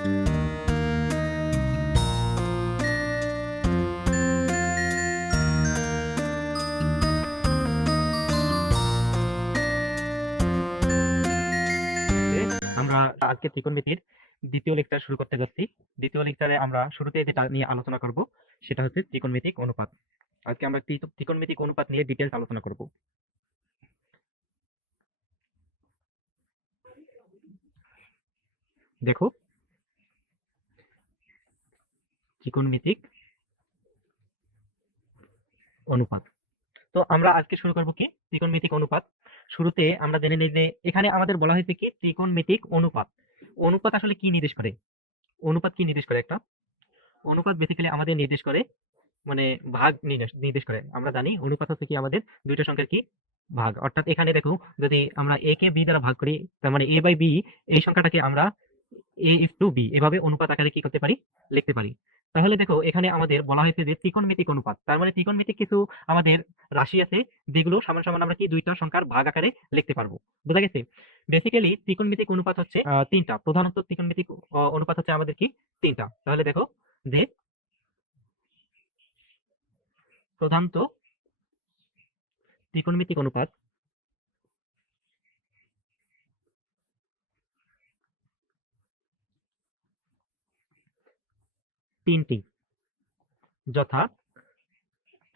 আমরা আজকে ত্রিকোণমিতির দ্বিতীয় লেকচার শুরু করতে যাচ্ছি। দ্বিতীয় লেকচারে আমরা শুরুতে যেটা নিয়ে আলোচনা করব সেটা হচ্ছে ত্রিকোণমিতিক অনুপাত। আজকে আমরা ত্রিকোণমিতিক অনুপাত নিয়ে ডিটেলস আলোচনা করব। দেখো, ত্রিকোণমিতিক অনুপাত। তো আমরা আজকে শুরু করব কি ত্রিকোণমিতিক অনুপাত। শুরুতে আমরা জেনে নিই যে এখানে আমাদের বলা হয়েছে কি ত্রিকোণমিতিক অনুপাত। অনুপাত আসলে কি নির্দেশ করে? অনুপাত কি নির্দেশ করে? একটা অনুপাত বেসিক্যালি আমাদের নির্দেশ করে মানে ভাগ নির্দেশ করে। আমরা জানি অনুপাত হচ্ছে কি আমাদের দুইটা সংখ্যার কি ভাগ। অর্থাৎ এখানে দেখো, যদি আমরা a কে b দ্বারা ভাগ করি, তার মানে a বাই b, এই সংখ্যাটাকে আমরা a ইস টু b এভাবে অনুপাত আকারে কি করতে পারি, লিখতে পারি। তাহলে দেখো এখানে আমাদের বলা হয়েছে যে ত্রিকোণমিতিক অনুপাত, তার মানে ত্রিকোণমিতিক কিছু আমাদের রাশি আছে যেগুলো সমান সমান আমরা কি দুইটা সংখ্যার ভাগ আকারে লিখতে পারবো। বোঝা গেছে? বেসিক্যালি ত্রিকোণমিতিক অনুপাত হচ্ছে তিনটা। প্রধানত ত্রিকোণমিতিক অনুপাত হচ্ছে আমাদের কি তিনটা। তাহলে দেখো যে প্রধানত ত্রিকোণমিতিক অনুপাত তিনটি, যথা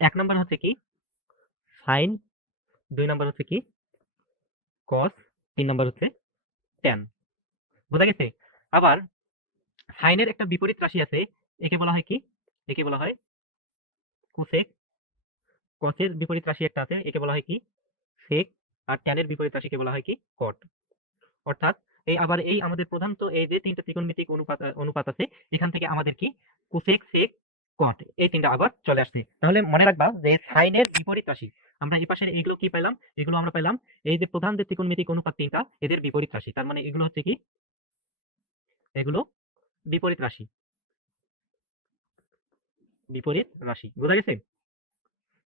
এক নম্বর হচ্ছে কি সাইন, দুই নম্বর হচ্ছে কি কস, তিন নম্বর হচ্ছে ট্যান। বোঝা গেছে? আবার সাইনের একটা বিপরীত রাশি আছে, একে বলা হয় কি, একে বলা হয় কোসেক। কসের বিপরীত রাশি একটা আছে, একে বলা হয় কি সেক। আর ট্যানের বিপরীত রাশিকে বলা হয় কি কট। অর্থাৎ এই আমাদের প্রধানত এই যে তিনটা ত্রিকোণমিতিক অনুপাত আছে, এখান থেকে আমাদের কি কোসেক, সেক, কট এই তিনটা আবার চলে আসছে। তাহলে মনে রাখবা যে সাইনের বিপরীত রাশি, আমরা এই পাশের এগুলো কি পাইলাম, এগুলো আমরা পাইলাম এই যে প্রধান যে ত্রিকোণমিতিক অনুপাত তিনটা এদের বিপরীত রাশি। তার মানে এগুলো হচ্ছে কি, এগুলো বিপরীত রাশি, বিপরীত রাশি। বোঝা গেছে?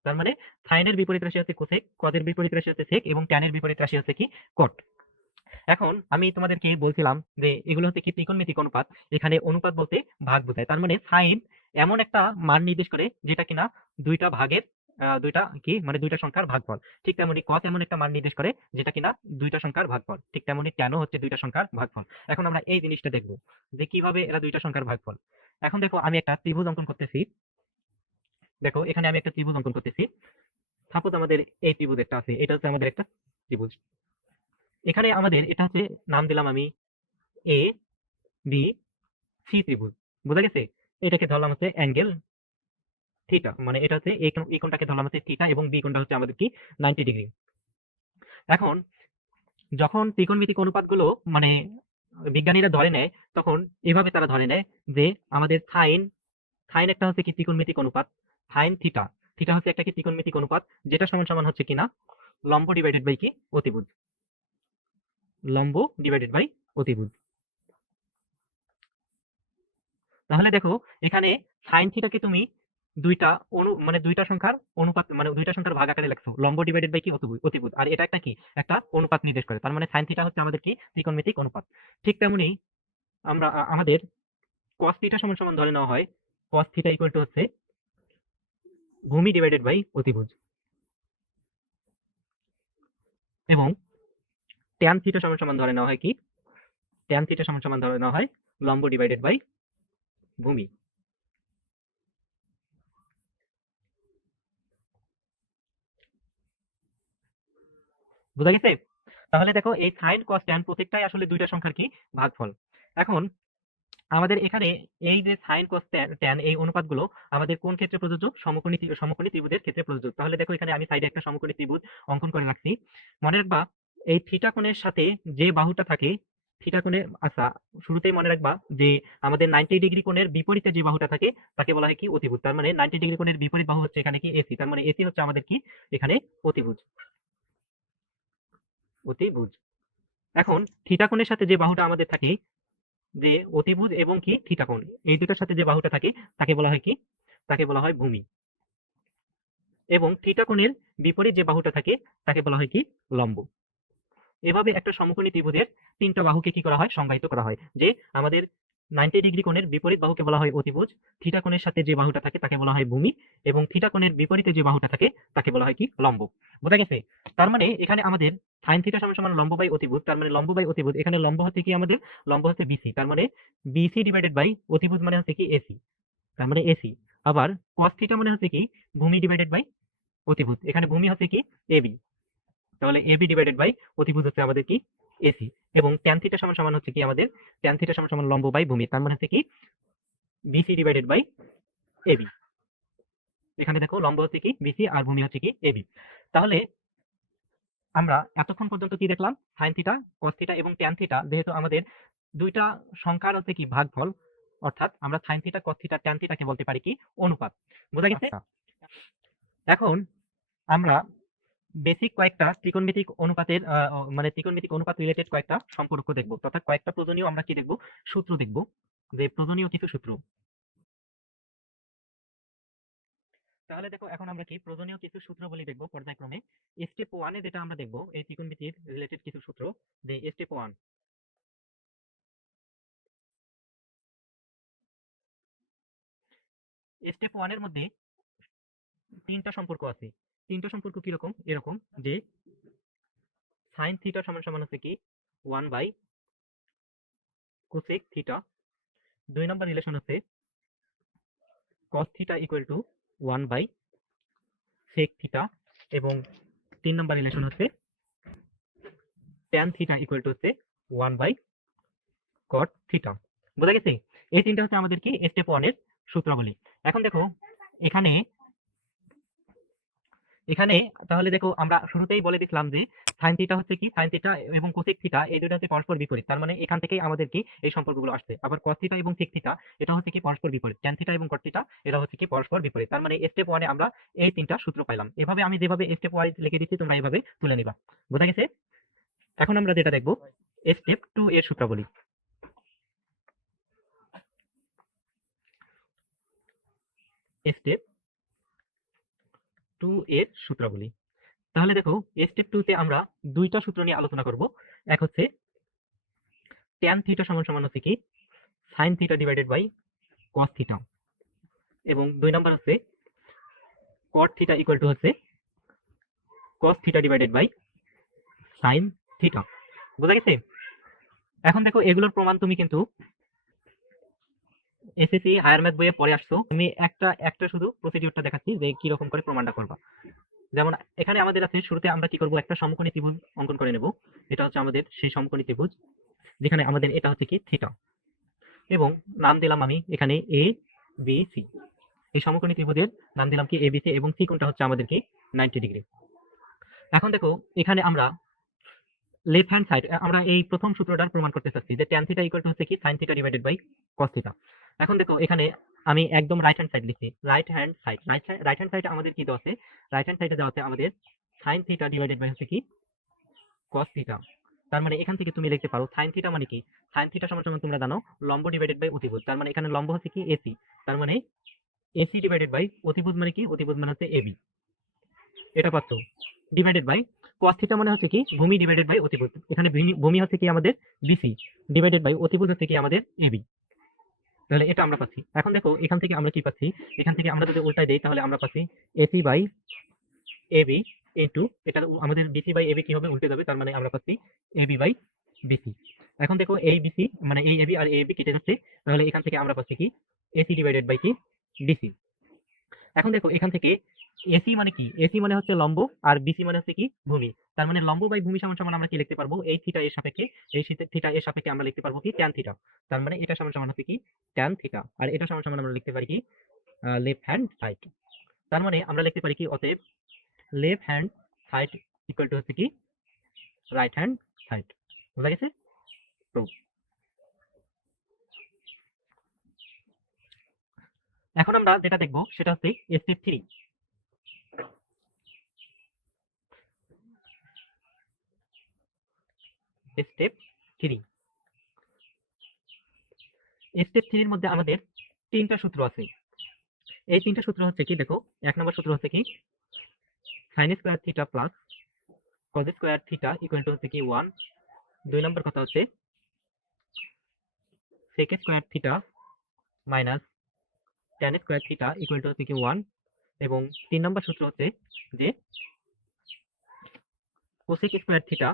তার মানে সাইনের বিপরীত রাশি হচ্ছে কোসেক, কজের বিপরীত রাশি হচ্ছে সেক এবং ট্যানের বিপরীত রাশি হচ্ছে কি কট। এখন আমি তোমাদেরকে বলছিলাম যে এগুলো হচ্ছে কি ত্রিকোণমিতিক অনুপাত। এখানে অনুপাত বলতে ভাগ বোঝায়। তার মানে সাইন এমন একটা মান নির্দেশ করে যেটা কিনা দুইটা ভাগের দুইটা কি মানে দুইটা সংখ্যার ভাগফল। ঠিক তেমনি কস এমন একটা মান নির্দেশ করে যেটা কিনা দুইটা সংখ্যার ভাগফল। ঠিক তেমনি ট্যানও হচ্ছে দুইটা সংখ্যার ভাগফল। এখন আমরা এই জিনিসটা দেখবো যে কিভাবে এরা দুইটা সংখ্যার ভাগফল। এখন দেখো আমি একটা ত্রিভুজ অঙ্কন করতেছি। দেখো এখানে আমি একটা ত্রিভুজ অঙ্কন করতেছি। সাপোজ আমাদের এই ত্রিভুজ একটা আছে, এটা হচ্ছে আমাদের একটা ত্রিভুজ। এখানে আমাদের এটা হচ্ছে নাম দিলাম আমি এ বি সি ত্রিভুজ। বোঝা গেছে? এটাকে ধরলাম হচ্ছে অ্যাঙ্গেল থিটা, মানে এটা হচ্ছে এই কোণটাকে ধরলাম হচ্ছে থিটা এবং বি কোণটা হচ্ছে আমাদের কি 90 ডিগ্রি। এখন যখন ত্রিকোণমিতিক অনুপাতগুলো মানে বিজ্ঞানীরা ধরে নেয়, তখন এভাবে তারা ধরে নেয় যে আমাদের সাইন, সাইন একটা হচ্ছে কি ত্রিকোণমিতিক অনুপাত, সাইন থিটা, থিটা হচ্ছে একটা কি ত্রিকোণমিতিক অনুপাত যেটা সমান সমান হচ্ছে কিনা লম্ব ডিভাইডেড বাই কি অতিভুজ, লম্ব ডিভাইডেড বাই অতিভুজ। তাহলে দেখো এখানে সাইন থিটাকে তুমি দুইটা মানে দুইটা সংখ্যার অনুপাত মানে দুইটা সংখ্যার ভাগ আকারে লিখছো, লম্ব ডিভাইডেড বাই কি অতিভুজ। আর এটা একটা কি একটা অনুপাত নির্দেশ করে। তার মানে সাইন থিটা হচ্ছে আমাদের কি ত্রিকোণমিতিক অনুপাত। ঠিক তেমনি আমরা আমাদের cos থিটা সমান সমান ধরে নেওয়া হয় cos থিটা ইকুয়াল টু হচ্ছে ভূমি ডিভাইডেড বাই অতিভুজ, এবং tan থিটা সমান সমান ধরে নেওয়া হয় কি tan থিটা সমান সমান ধরে নেওয়া হয় লম্ব ডিভাইডেড বাই ভূমি। বোঝা গেছে? তাহলে দেখো এই সাইন কস ট্যান প্রত্যেকটাই আসলে দুইটা সংখ্যার কি ভাগফল। এখন আমাদের এখানে এই যে সাইন কস ট্যান এই অনুপাতগুলো আমাদের কোন ক্ষেত্রে প্রযোজ্য? সমকোণী ত্রিভুজের ক্ষেত্রে প্রযোজ্য। তাহলে দেখো এখানে আমি সাইডে একটা সমকোণী ত্রিভুজ অঙ্কন করে রাখছি। মনে রাখবা এই থিটা কোণের সাথে যে বাহুটা থাকে, থিটা কোণে আচ্ছা শুরুতেই মনে রাখবা যে আমাদের 90 ডিগ্রি কোণের বিপরীতে যে বাহুটা থাকে তাকে বলা হয় কি অতিভুজ। তার মানে 90 ডিগ্রি কোণের বিপরীত বাহু হচ্ছে এখানে কি এসি। তার মানে এসি হচ্ছে আমাদের কি এখানে অতিভুজ, অতিভুজ। এখন থিটা কোণের সাথে যে বাহুটা আমাদের থাকে, যে অতিভুজ এবং কি থিটা কোণ এই দুটোর সাথে যে বাহুটা থাকে তাকে বলা হয় কি, তাকে বলা হয় ভূমি। এবং থিটা কোণের বিপরীত যে বাহুটা থাকে তাকে বলা হয় কি লম্ব। এভাবে একটা সমকোণী ত্রিভুজের তিনটা বাহুকে কি করা হয় সংজ্ঞায়িত করা হয় যে আমাদের 90 ডিগ্রি কোণের বিপরীত বাহুকে বলা হয় অতিভুজ, থিটা কোণের সাথে যে বাহুটা থাকে তাকে বলা হয় ভূমি, এবং থিটা কোণের বিপরীতে যে বাহুটা থাকে তাকে বলা হয় কি লম্ব। বোঝা গেছে? তার মানে এখানে আমাদের সাইন থিটা সমান সমান লম্ব বাই অতিভুজ, তার মানে লম্ব বাই অতিভুজ, এখানে লম্ব হচ্ছে কি আমাদের, লম্ব হচ্ছে বিসি, তার মানে বিসি ডিভাইডেড বাই অতিভুজ মানে হচ্ছে কি এসি, তার মানে এসি। আবার cos থিটা মানে হচ্ছে কি ভূমি ডিভাইডেড বাই অতিভুজ, এখানে ভূমি হচ্ছে কি এবি, তাহলে এবি ডিভাইডেড বাই অতিভুজ হচ্ছে আমাদের কি এসি, এবং ট্যান থিটা সমান সমান হচ্ছে কি আমাদের ট্যান থিটা সমান সমান লম্ব বাই ভূমি, তার মানে হচ্ছে কি বিসি ডিভাইডেড বাই এবি। এখানে দেখো লম্ব হচ্ছে কি বিসি আর ভূমি হচ্ছে কি এবি। তাহলে আমরা এতক্ষণ পর্যন্ত কি দেখলাম, সাইন থিটা, কস থিটা এবং ট্যান থিটা যেহেতু আমাদের দুইটা সংখ্যার হচ্ছে কি ভাগফল, অর্থাৎ আমরা sine theta, cos theta, tan থিটাকে বলতে পারি কি অনুপাত। বোঝা গেছে? আচ্ছা, এখন আমরা বেসিক কয়েকটা ত্রিকোণমিতিক অনুপাতের মানে ত্রিকোণমিতিক অনুপাত রিলেটেড কয়েকটা সম্পর্ক দেখব, তথা কয়েকটা প্রয়োজনীয় আমরা কি দেখব, সূত্র দেখব, যে প্রয়োজনীয় কিছু সূত্র। তাহলে দেখো এখন আমরা কি প্রয়োজনীয় কিছু সূত্রগুলি দেখব পর্যায়ক্রমে। স্টেপ 1 এ যেটা আমরা দেখব এই ত্রিকোণমিতির রিলেটেড কিছু সূত্র, যে স্টেপ 1, স্টেপ 1 এর মধ্যে তিনটা সম্পর্ক আছে। তিনটা সম্পর্ক কিরকম, এরকম যে সাইন থিটা সমান সমান হচ্ছে কি 1 বাই কোসেক থিটা, 2 নম্বর রিলেশন হচ্ছে cos theta equal to 1 by sec theta, এবং 3 নম্বর রিলেশন হচ্ছে tan থিটা ইকুয়াল টু হচ্ছে 1 বাই cot থিটা। বোঝা গেছে? এই তিনটা হচ্ছে আমাদের কি স্টেপ 1 এর সূত্রগুলি। এখন দেখো এখানে এখানে তাহলে দেখো আমরা শুরুতেই বলে দিছিলাম যে সাইন থিটা হচ্ছে কি, সাইন থিটা এবং কোসেক থিটা এই দুটো হচ্ছে পরস্পর বিপরীত, তার মানে এখান থেকেই আমাদের কি এই সম্পর্কগুলো আসছে। আবার cos থিটা এবং sec থিটা এটা হচ্ছে কি পরস্পর বিপরীত, tan থিটা এবং cot থিটা এটা হচ্ছে কি পরস্পর বিপরীত, তার মানে স্টেপ 1 এ আমরা এই তিনটা সূত্র পাইলাম। এভাবে আমি যেভাবে স্টেপ ওয়াইজ লিখে দিচ্ছি তোমরা এইভাবে তুলে নিবা। বোঝা গেছে? এখন আমরা যেটা দেখবো স্টেপ 2 এর সূত্রাবলী। স্টেপ 2 এর সূত্রাবলী। তাহলে দেখো স্টেপ 2 তে আমরা দুইটা সূত্র নিয়ে আলোচনা করব। এক হচ্ছে tan থিটা সমান সমান হচ্ছে কি sin theta divided by cos theta, এবং 2 নাম্বার হচ্ছে cot থিটা ইকুয়াল টু হচ্ছে cos theta divided by sin theta. বোঝা গেছে? এখন দেখো এগুলোর প্রমাণ তুমি কিন্তু এসএসসি হায়ার ম্যাথ বইয়ে পড়ে আসছো। আমি একটা একটা শুধু প্রসিডিউরটা দেখাচ্ছি যে কি রকম করে প্রমাণটা করবা। যেমন এখানে আমাদের আছে, শুরুতে আমরা কি করব, একটা সমকোণী ত্রিভুজ অঙ্কন করে নেব। এটা হচ্ছে আমাদের সেই সমকোণী ত্রিভুজ যেখানে আমাদের এটা হচ্ছে কি থিটা, এবং নাম দিলাম আমি এখানে এ বি সি। এই সমকোণী ত্রিভুজের নাম দিলাম কি এবিসি, এবং সি কোণটা হচ্ছে আমাদের কি 90 ডিগ্রি। এখন দেখো এখানে আমরা লেফট হ্যান্ড সাইড আমরা এই প্রথম সূত্রটার প্রমাণ করতে চাচ্ছি যে tan থিটা ইকুয়াল টু হচ্ছে কি sin theta divided by cos theta. এখন দেখো এখানে আমি একদম রাইট হ্যান্ড সাইড লিখছি, right hand side, right hand সাইডে আমাদের কি দেওয়া আছে, রাইট হ্যান্ড সাইডে দেওয়া আছে আমাদের sin থিটা ডিভাইডেড বাই হচ্ছে কি cos থিটা। তার মানে এখান থেকে তুমি লিখতে পারো sin থিটা মানে কি, sin থিটা সমান সমান তোমরা জানো লম্ব ডিভাইডেড বাই অতিভুজ, তার মানে এখানে লম্ব হচ্ছে কি এসি, তার মানে এসি ডিভাইডেড বাই অতিভুজ মানে কি, অতিভুজ মানে হচ্ছে এবি, এটা পাচ্ছ, ডিভাইডেড বাই cos থিটা মানে হচ্ছে কি ভূমি ডিভাইডেড বাই অতিভুজ, এখানে ভূমি হচ্ছে কি আমাদের বিসি ডিভাইডেড বাই অতিভুজ হচ্ছে কি আমাদের এবি। তাহলে এটা আমরা পাচ্ছি। এখন দেখো এখান থেকে আমরা কি পাচ্ছি, এখান থেকে আমরা যদি উল্টাই দেই তাহলে আমরা পাচ্ছি এসি বাই এবি ইন্টু এটা আমাদের বিসি বাই এবি কি হবে, উল্টে যাবে, তার মানে আমরা পাচ্ছি এবি বাই বিসি। এখন দেখো এই বিসি মানে এই এবি আর এই এবি কেটে যাচ্ছে, তাহলে এখান থেকে আমরা পাচ্ছি কি এসি ডিভাইডেড বাই কি বিসি। এখন দেখো এখান থেকে এসি মানে কি, এসি মানে হচ্ছে লম্ব, আর বিসি মানে হচ্ছে কি ভূমি, তার মানে লম্ব বাই ভূমি সমান সমান আমরা কি লিখতে পারবো, এই থিটা এর সাপেক্ষে, এই থিটা এর সাপেক্ষে আমরা লিখতে পারবো কি tan থিটা, তার মানে এটা সমান সমান হচ্ছে কি tan থিটা, আর এটা সমান সমান আমরা লিখতে পারি কি লেফট হ্যান্ড সাইড। তার মানে আমরা লিখতে পারি কি অতএব left hand side equal to হচ্ছে কি রাইট হ্যান্ড সাইড। বুঝা গেছে? তো এখন আমরা যেটা দেখবো সেটা হচ্ছে স্টেপ 3। স্টেপ 3, স্টেপ 3 এর মধ্যে আমাদের তিনটা সূত্র আছে। এই তিনটা সূত্র হচ্ছে কি, দেখো এক নম্বর সূত্র হচ্ছে কি sin square theta plus cos square theta equal to হচ্ছে কি 1। 2 নম্বর কথা হচ্ছে sec square theta minus tan square theta equal to হচ্ছে কি 1, এবং 3 নম্বর সূত্র হচ্ছে যে cosec square theta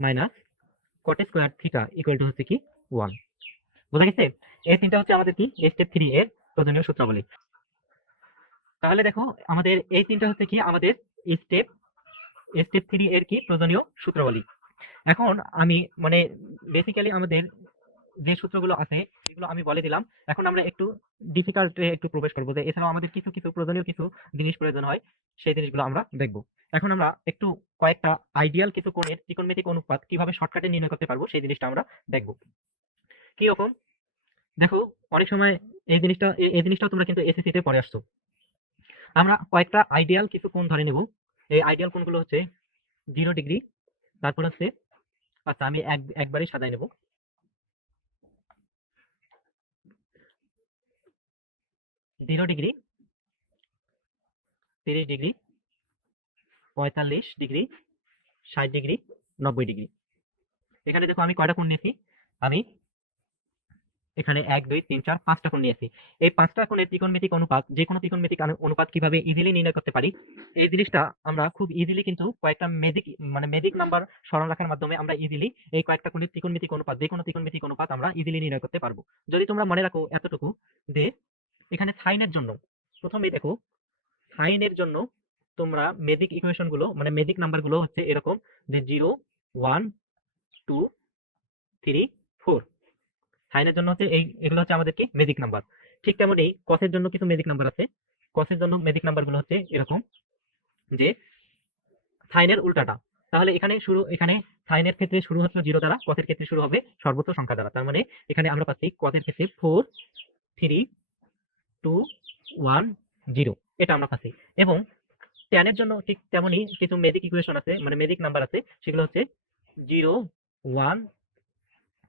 minus cot square theta equal to হচ্ছে কি 1। বোঝা গেছে? এই তিনটা হচ্ছে আমাদের কি স্টেপ 3 এর প্রয়োজনীয় সূত্রাবলী। তাহলে দেখো আমাদের এই তিনটা হচ্ছে কি আমাদের স্টেপ স্টেপ 3 এর কি প্রয়োজনীয় সূত্রাবলী। এখন আমি মানে বেসিক্যালি আমাদের যে সূত্রগুলো আছে সেগুলো আমি বলে দিলাম। এখন আমরা একটু ডিফিকাল্টে একটু প্রবেশ করবো, যে এছাড়াও আমাদের কিছু কিছু প্রয়োজনীয় কিছু জিনিস প্রয়োজন হয়, সেই জিনিসগুলো আমরা দেখব। এখন আমরা একটু কয়েকটা আইডিয়াল কিছু কোণের ত্রিকোণমিতিক অনুপাত কিভাবে শর্টকাটে নির্ণয় করতে পারবো সেই জিনিসটা আমরা দেখব। কি রকম দেখো, অনেক সময় এই জিনিসটাও তোমরা কিন্তু এসএসসি তে পড়ে আসছো। আমরা কয়েকটা আইডিয়াল কিছু কোণ ধরে নেব। এই আইডিয়াল কোণগুলো হচ্ছে 0 ডিগ্রি, তারপর হচ্ছে, আচ্ছা আমি একবারই সাজাই নেব। 0 degree, 30 degree, 45 degree, 60 degree, 90 degree. এখানে দেখো আমি কয়টা কোণ নিয়েছি, আমি এখানে 1 2 3 4 5টা কোণ নিয়েছি। এই 5টা কোণের ত্রিকোণমিতিক অনুপাত, যে কোনো ত্রিকোণমিতিক অনুপাত কিভাবে ইজিলি নির্ণয় করতে পারি, এই জিনিসটা আমরা খুব ইজিলি কিন্তু কয়েকটা ম্যাজিক নাম্বার স্মরণ রাখার মাধ্যমে আমরা ইজিলি এই কয়েকটা কোণের ত্রিকোণমিতিক অনুপাত, যে কোনো ত্রিকোণমিতিক অনুপাত আমরা ইজিলি নির্ণয় করতে পারবো। যদি তোমরা মনে রাখো এতটুকু, যে এখানে সাইনের জন্য প্রথমেই দেখো, সাইনের জন্য তোমরা ম্যাজিক ইকুয়েশন গুলো মানে ম্যাজিক নাম্বার গুলো হচ্ছে এরকম, যে 0 1 2 3 4। সাইনের জন্য হচ্ছে এগুলো হচ্ছে আমাদের কি ম্যাজিক নাম্বার। ঠিক তেমনি কসের জন্য কিছু ম্যাজিক নাম্বার আছে। কসের জন্য ম্যাজিক নাম্বার গুলো হচ্ছে এরকম, যে সাইনের উল্টাটা। তাহলে এখানে সাইনের ক্ষেত্রে শুরু হচ্ছে 0 দ্বারা, কসের ক্ষেত্রে শুরু হবে সর্বোচ্চ সংখ্যা দ্বারা। তার মানে এখানে আমরা পাচ্ছি কসের ক্ষেত্রে 4 3 2 1 0, এটা আমরা পাচ্ছি। এবং ট্যানের জন্য ঠিক তেমনি কিছু ম্যাজিক ইকুয়েশন আছে, মানে ম্যাজিক নাম্বার আছে, সেগুলো হচ্ছে 0 1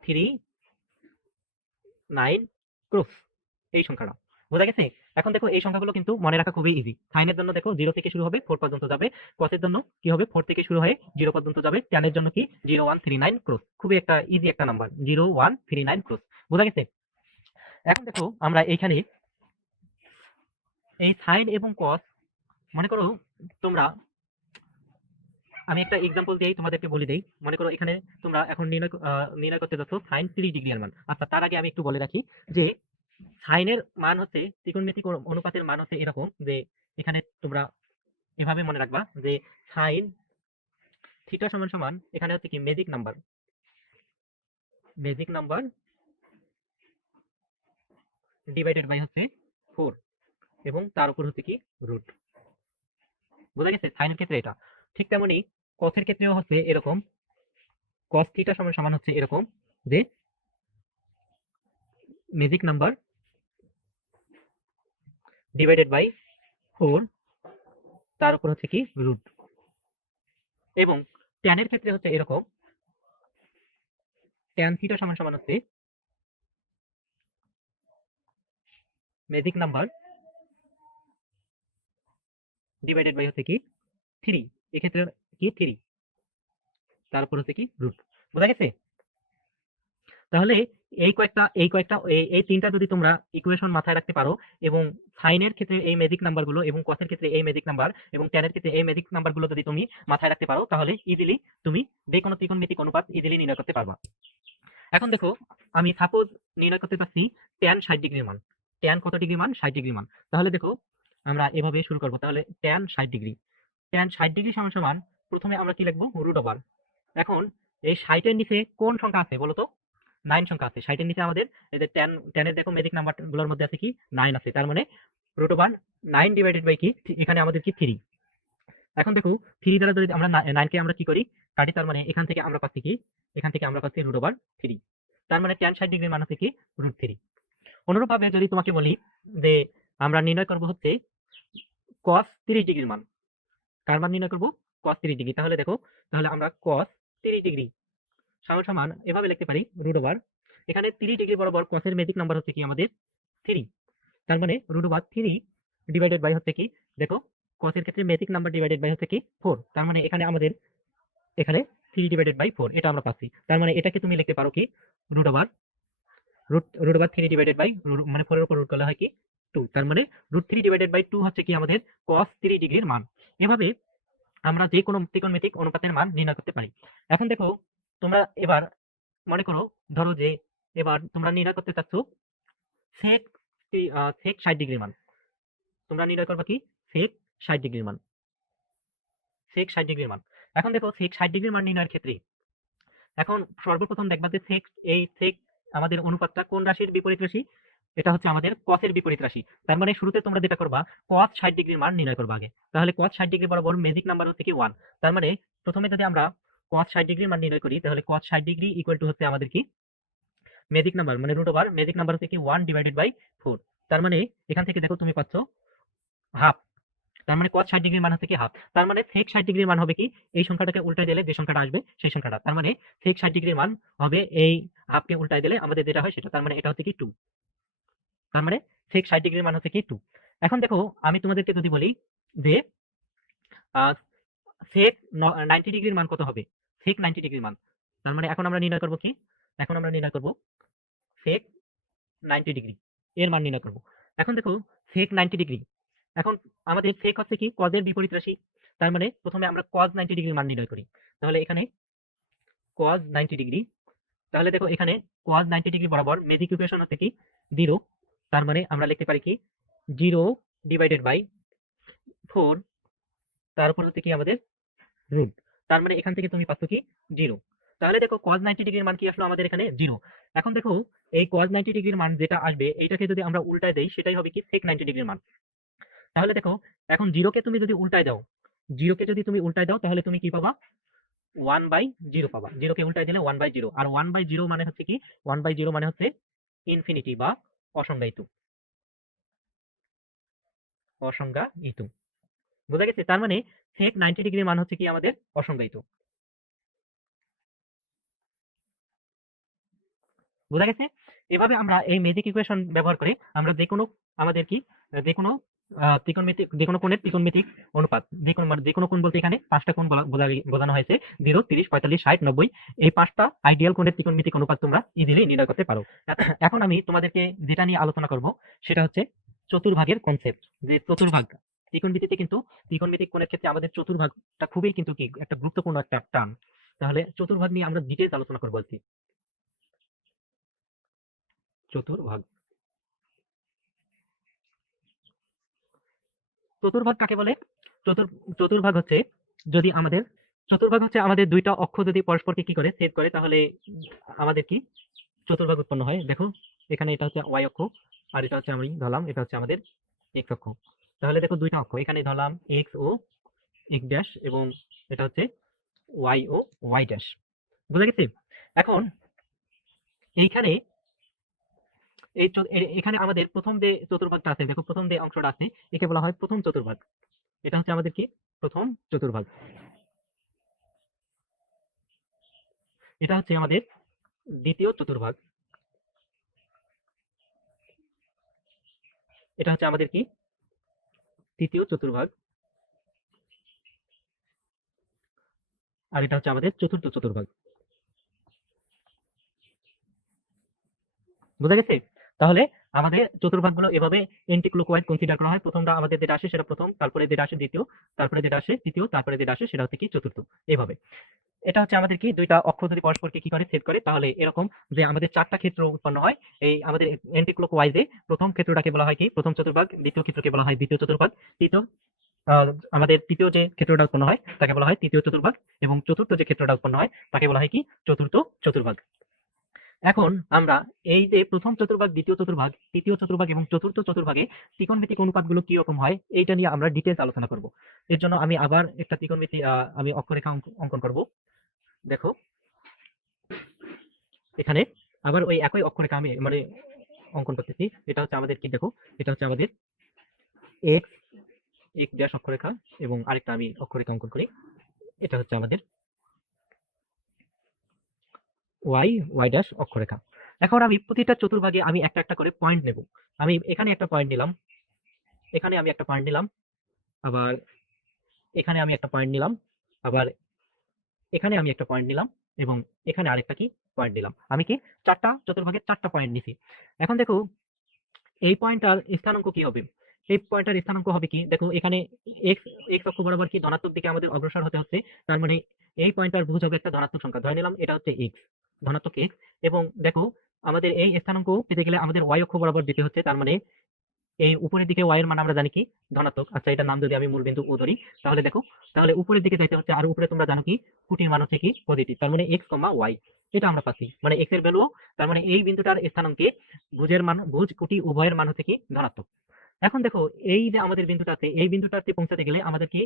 3 9 ক্রস, এই সংখ্যাটা। বোঝা গেছে? এখন দেখো এই সংখ্যাগুলো কিন্তু মনে রাখা খুবই ইজি। সাইনের জন্য দেখো 0 থেকে শুরু হবে 4 পর্যন্ত যাবে, কসের জন্য কি হবে 4 থেকে শুরু হয়ে 0 পর্যন্ত যাবে, ট্যানের জন্য কি 0 1 3 9 ক্রস। খুবই একটা ইজি একটা নাম্বার, 0 1 3 9 ক্রস। বোঝা গেছে? এখন দেখো আমরা এইখানে এই সাইন এবং কস, মনে করো তোমরা, আমি একটা এক্সাম্পল দিয়েই তোমাদেরকে বলে দেই। মনে করো এখানে তোমরা এখন নির্ণয় করতে যাচ্ছ সাইন 30 ডিগ্রি এর মান। আচ্ছা তার আগে আমি একটু বলে রাখি যে সাইনের মান হচ্ছে ত্রিকোণমিতিক অনুপাতের মান হচ্ছে এরকম, যে এখানে তোমরা এভাবে মনে রাখবা যে সাইন থিটা সমান সমান, এখানে হচ্ছে কি ম্যাজিক নাম্বার ডিভাইডেড বাই হচ্ছে 4, এবং তার উপর হচ্ছে কি রুট। বোঝা গেছে? সাইনের ক্ষেত্রে এটা। ঠিক তেমনি কসের ক্ষেত্রেও হচ্ছে এরকম, কস থিটা সমান সমান হচ্ছে এরকম, যে ম্যাজিক নাম্বার ডিভাইডেড বাই 4, তার উপর হচ্ছে কি রুট। এবং ট্যানের ক্ষেত্রে হচ্ছে এরকম, ট্যান থিটা সমান সমান হচ্ছে ম্যাজিক নাম্বার ডিভাইডেড বাই হচ্ছে কি 3, এক্ষেত্রে কি 3, তার উপর হচ্ছে কি রুট। বোঝা গেছে? তাহলে এই তিনটা যদি তোমরা ইকুয়েশন মাথায় রাখতে পারো, এবং সাইনের ক্ষেত্রে এই ম্যাজিক নাম্বারগুলো, এবং কসের ক্ষেত্রে এই ম্যাজিক নাম্বার, এবং ট্যানের ক্ষেত্রে এই ম্যাজিক নাম্বারগুলো যদি তুমি মাথায় রাখতে পারো, তাহলে ইজিলি তুমি যে কোনো ত্রিকোণমিতিক অনুপাত ইজিলি নির্ণয় করতে পারবা। এখন দেখো আমি সাপোজ নির্ণয় করতে পারছি ট্যান 60 ডিগ্রির মান। ট্যান কত ডিগ্রি মান? 60 ডিগ্রি মান। তাহলে দেখো আমরা এভাবে শুরু করব। তাহলে ট্যান 60 ডিগ্রি, ট্যান 60 ডিগ্রি সমান সমান, প্রথমে আমরা কি লিখবো? Root over. এখন এই 60 এর নিচে কোন সংখ্যা আছে বলো তো? 9 সংখ্যা আছে। 60 এর নিচে আমাদের এই যে ট্যানের দেখো ম্যাজিক নাম্বার গুলোর মধ্যে আছে কি 9 আছে। তার মানে রুট ওভার 9 ডিভাইডেড বাই কি, এখানে আমাদের কি 3। এখন দেখো 3 দ্বারা যদি আমরা 9 কে আমরা কি করি, কাটি, তার মানে এখান থেকে আমরা পাচ্ছি কি, এখান থেকে আমরা পাচ্ছি রুট ওভার 3। তার মানে ট্যান 60 ডিগ্রির মান হচ্ছে কি রুট 3। অনুরূপভাবে যদি তোমাকে বলি যে আমরা নির্ণয় করব হচ্ছে cos 30 ডিগ্রির মান, কার মান নির্ণয় করব? cos 30 degree. তাহলে দেখো, তাহলে আমরা cos 30 ডিগ্রি সমান সমান এভাবে লিখতে পারি রুট ওভার, এখানে 30 ডিগ্রি বরাবর cos এর ম্যাজিক নাম্বার হচ্ছে কি আমাদের 3। তার মানে রুট ওভার 3 ডিভাইডেড বাই হচ্ছে কি, দেখো cos এর ক্ষেত্রে ম্যাজিক নাম্বার ডিভাইডেড বাই হচ্ছে কি 4। তার মানে এখানে আমাদের এখানে 3/4 এটা আমরা পাচ্ছি। তার মানে এটাকে তুমি লিখতে পারো কি রুট ওভার রুট ওভার 3/, মানে 4 এর উপর রুট করলে হয় কি 2। তার মানে √3/2 হচ্ছে কি আমাদের cos 3 ডিগ্রির মান। এভাবে আমরা যে কোনো ত্রিকোণমিতিক অনুপাতের মান নির্ণয় করতে পারি। এখন দেখো তোমরা এবার মনে করো, ধরো যে এবার তোমরা নির্ণয় করতে চাচ্ছ sec sec 60 ডিগ্রির মান। তোমরা নির্ণয় করবা কি sec 60 ডিগ্রির মান, sec 60 ডিগ্রির মান। এখন দেখো sec 60 ডিগ্রির মান নির্ণয়ের ক্ষেত্রে এখন সর্বপ্রথম দেখবা যে sec আমাদের অনুপাতটা কোন রাশির বিপরীত রাশি? এটা হচ্ছে আমাদের cos এর বিপরীত রাশি। তার মানে শুরুতে তোমরা যেটা করবা cos 60 ডিগ্রির মান নির্ণয় করবা আগে। তাহলে cos 60 ডিগ্রি বরাবর ম্যাজিক নাম্বার হচ্ছে কি 1। তার মানে প্রথমে যদি আমরা cos 60 ডিগ্রির মান নির্ণয় করি তাহলে cos 60 ডিগ্রি ইকুয়াল টু হচ্ছে আমাদের কি ম্যাজিক নাম্বার, মানে রুট ওভার ম্যাজিক নাম্বার হচ্ছে কি 1/4। তার মানে এখান থেকে দেখো তুমি পাচ্ছ হাফ। তার মানে cos 60 ডিগ্রির মান হচ্ছে কি হাফ। তার মানে sec 60 ডিগ্রির মান হবে কি এই সংখ্যাটাকে উল্টায় দিলে যে সংখ্যাটা আসবে সেই সংখ্যাটা। তার মানে sec 60 ডিগ্রির মান হবে এই হাফকে উল্টায় দিলে আমাদের যেটা হয় সেটা। তার মানে এটা হচ্ছে কি 2। তার মানে sec 60 ডিগ্রির মান হচ্ছে কি 2। এখন দেখো আমি তোমাদেরকে যদি বলি যে sec 90 ডিগ্রির মান কত হবে? sec 90 ডিগ্রির মান। তার মানে এখন আমরা নির্ণয় করব কি? এখন আমরা নির্ণয় করব sec 90 ডিগ্রি এর মান নির্ণয় করব। এখন দেখো sec 90 ডিগ্রি, এখন আমাদের sec হচ্ছে কি cos এর বিপরীত রাশি। তার মানে প্রথমে আমরা cos 90 ডিগ্রির মান নির্ণয় করি। তাহলে এখানে cos 90 ডিগ্রি, তাহলে দেখো এখানে cos 90 ডিগ্রি বরাবর ম্যাজিক ইকুয়েশন হচ্ছে কি 0। তার মানে আমরা লিখতে পারি কি 0/4, তার উপর হচ্ছে কি আমাদের রুট। তার মানে এখান থেকে তুমি পাচ্ছ কি 0। তাহলে দেখো cos 90 ডিগ্রির মান কি আসলো আমাদের এখানে 0। এখন দেখো এই cos 90 ডিগ্রির মান যেটা আসবে এইটাকে যদি আমরা উল্টায় দেই সেটাই হবে কি sec 90 ডিগ্রির মান। তাহলে দেখো এখন 0 কে তুমি যদি উল্টায় দাও, 0 কে যদি তুমি উল্টায় দাও তাহলে তুমি কি পাবা 1/0 পাবা। 0 কে উল্টায় দিলে 1/0, আর 1/0 মানে হচ্ছে কি 1/0 মানে হচ্ছে ইনফিনিটি বা অসংজ্ঞায়িত, অসংজ্ঞায়িত। বোঝা গেছে? তার মানে sec 90 ডিগ্রির মান হচ্ছে কি আমাদের অসংজ্ঞায়িত। বোঝা গেছে? এভাবে আমরা এই ম্যাজিক ইকুয়েশন ব্যবহার করে আমরা যেকোনো আমাদের কি যেকোনো ত্রিকোণমিতিক যেকোনো কোণের ত্রিকোণমিতিক অনুপাত, যেকোনো মানে যেকোনো কোণ বলতে এখানে 5টা কোণ বোঝানো হয়েছে 0, 30, 45, 60, 90। এই 5টা আইডিয়াল কোণের ত্রিকোণমিতিক অনুপাত তোমরা ইজিলি নির্ণয় করতে পারো। এখন আমি তোমাদেরকে যেটা নিয়ে আলোচনা করব সেটা হচ্ছে চতুর্ভাগের কনসেপ্ট। যে চতুর্ভাগ ত্রিকোণমিতিতে কিন্তু ত্রিকোণমিতিক কোণের ক্ষেত্রে আমাদের চতুর্ভাগটা খুবই কিন্তু কি একটা গুরুত্বপূর্ণ একটা টার্ম। তাহলে চতুর্ভাগ নিয়ে আমরা ডিটেইলস আলোচনা করবো আজকে। চতুর্ভাগ, চতুর্ভাগ কাকে বলে? চতুর চতুর্ভাগ হচ্ছে যদি আমাদের চতুর্ভাগ হচ্ছে আমাদের দুইটা অক্ষ যদি পরস্পরকে কি করে ছেদ করে তাহলে আমাদের কি চতুর্ভাগ উৎপন্ন হয়। দেখো এখানে এটা হচ্ছে y অক্ষ আর এটা হচ্ছে আমি ধরলাম এটা হচ্ছে আমাদের x অক্ষ। তাহলে দেখো দুইটা অক্ষ এখানে ধরলাম x ও x ড্যাশ এবং এটা হচ্ছে y ও y ড্যাশ। বুঝা গেছে? এখন এইখানে এখানে আমাদের প্রথম যে চতুর্ভাগটা আছে, দেখো প্রথম যে অংশটা আছে একে বলা হয় প্রথম চতুর্ভাগ। এটা হচ্ছে আমাদের কি প্রথম চতুর্ভাগ। এটা হচ্ছে আমাদের দ্বিতীয় চতুর্ভাগ। এটা হচ্ছে আমাদের কি তৃতীয় চতুর্ভাগ। আর এটা হচ্ছে আমাদের চতুর্থ চতুর্ভাগ। বুঝা গেছে? তাহলে আমাদের চতুর্ভাগগুলো এভাবে এন্টি ক্লকওয়াইজ কনসিডার করা হয়। প্রথমটা আমাদের যেটা আসে সেটা প্রথম, তারপরে যেটা আসে দ্বিতীয়, তারপরে যেটা আসে তৃতীয়, তারপরে যেটা আসে সেটা হচ্ছে কি চতুর্থ। এভাবে এটা হচ্ছে আমাদের কি দুইটা অক্ষ যদি পরস্পরকে কি করে ছেদ করে তাহলে এরকম যে আমাদের 4টা ক্ষেত্র উৎপন্ন হয়। এই আমাদের এন্টি ক্লকওয়াইজে প্রথম ক্ষেত্রটাকে বলা হয় কি প্রথম চতুর্ভাগ, দ্বিতীয় ক্ষেত্রকে বলা হয় দ্বিতীয় চতুর্ভাগ, তৃতীয় আমাদের তৃতীয় যে ক্ষেত্রটা উৎপন্ন হয় তাকে বলা হয় তৃতীয় চতুর্ভাগ, এবং চতুর্থ যে ক্ষেত্রটা উৎপন্ন হয় তাকে বলা হয় কি চতুর্থ চতুর্ভাগ। এখন আমরা এই যে প্রথম চতুর্ভাগ, দ্বিতীয় চতুর্ভাগ, তৃতীয় চতুর্ভাগ এবং চতুর্থ চতুর্ভাগে ত্রিকোণমিতিক অনুপাতগুলো কি রকম হয় এইটা নিয়ে আমরা ডিটেলস আলোচনা করব। এর জন্য আমি আবার একটা ত্রিকোণমিতি আমি অক্ষরেখা অঙ্কন করব। দেখো এখানে আবার ওই একই অক্ষরেখা আমি মানে অঙ্কন করতেছি। এটা হচ্ছে আমাদের কি দেখো এটা হচ্ছে আমাদের এক্স এক্স ড্যাশ অক্ষরেখা এবং আরেকটা আমি অক্ষরেখা অঙ্কন করি। এটা হচ্ছে আমাদের ওয়াই ওয়াই ড্যাশ অক্ষরেখা। এখন আমি প্রতিটা চতুর্ভাগে আমি একটা একটা করে পয়েন্ট নেব। আমি এখানে একটা পয়েন্ট নিলাম, এখানে আমি একটা পয়েন্ট নিলাম, আবার এখানে আমি একটা পয়েন্ট নিলাম, আবার এখানে আমি একটা পয়েন্ট নিলাম এবং এখানে আরেকটা কি পয়েন্ট নিলাম। আমি কি চারটা চতুর্ভাগের চারটা পয়েন্ট নিছি। এখন দেখো এই পয়েন্টটার স্থানাঙ্ক কি হবে? এই পয়েন্টটার স্থানাঙ্ক হবে কি? দেখো এখানে এক্স এক্স অক্ষ বরাবর কি ধনাত্মক দিকে আমাদের অগ্রসর হতে হচ্ছে। তার মানে এই পয়েন্টটার ভুজ হবে একটা ধনাত্মক সংখ্যা। ধরে নিলাম এটা হচ্ছে এক্স, ধনাত্মক এক্স। এবং দেখো আমাদের এই স্থানাঙ্ক পেতে গেলে আমাদের ওয়াই অক্ষ বরাবর যেতে হচ্ছে। তার মানে এই উপরের দিকে ওয়াই এর মান আমরা জানি কি ধনাত্মক। আচ্ছা এটার নাম যদি আমি মূলবিন্দু ও ধরি, তাহলে দেখো তাহলে উপরের দিকে যাইতে হচ্ছে। আর উপরে তোমরা জানো কি কুটির মান হচ্ছে কি পজিটিভ। তার মানে এক্স কমা ওয়াই, এটা আমরা পাচ্ছি। মানে এক্স এর ভ্যালু, তার মানে এই বিন্দুটার স্থানাঙ্কে ভুজের মান, ভুজ কুটি উভয়ের মান হচ্ছে কি ধনাত্মক। এখন দেখো এই যে আমাদের বিন্দুটা আছে, এই বিন্দুটাতে পৌঁছাতে গেলে আমাদের কি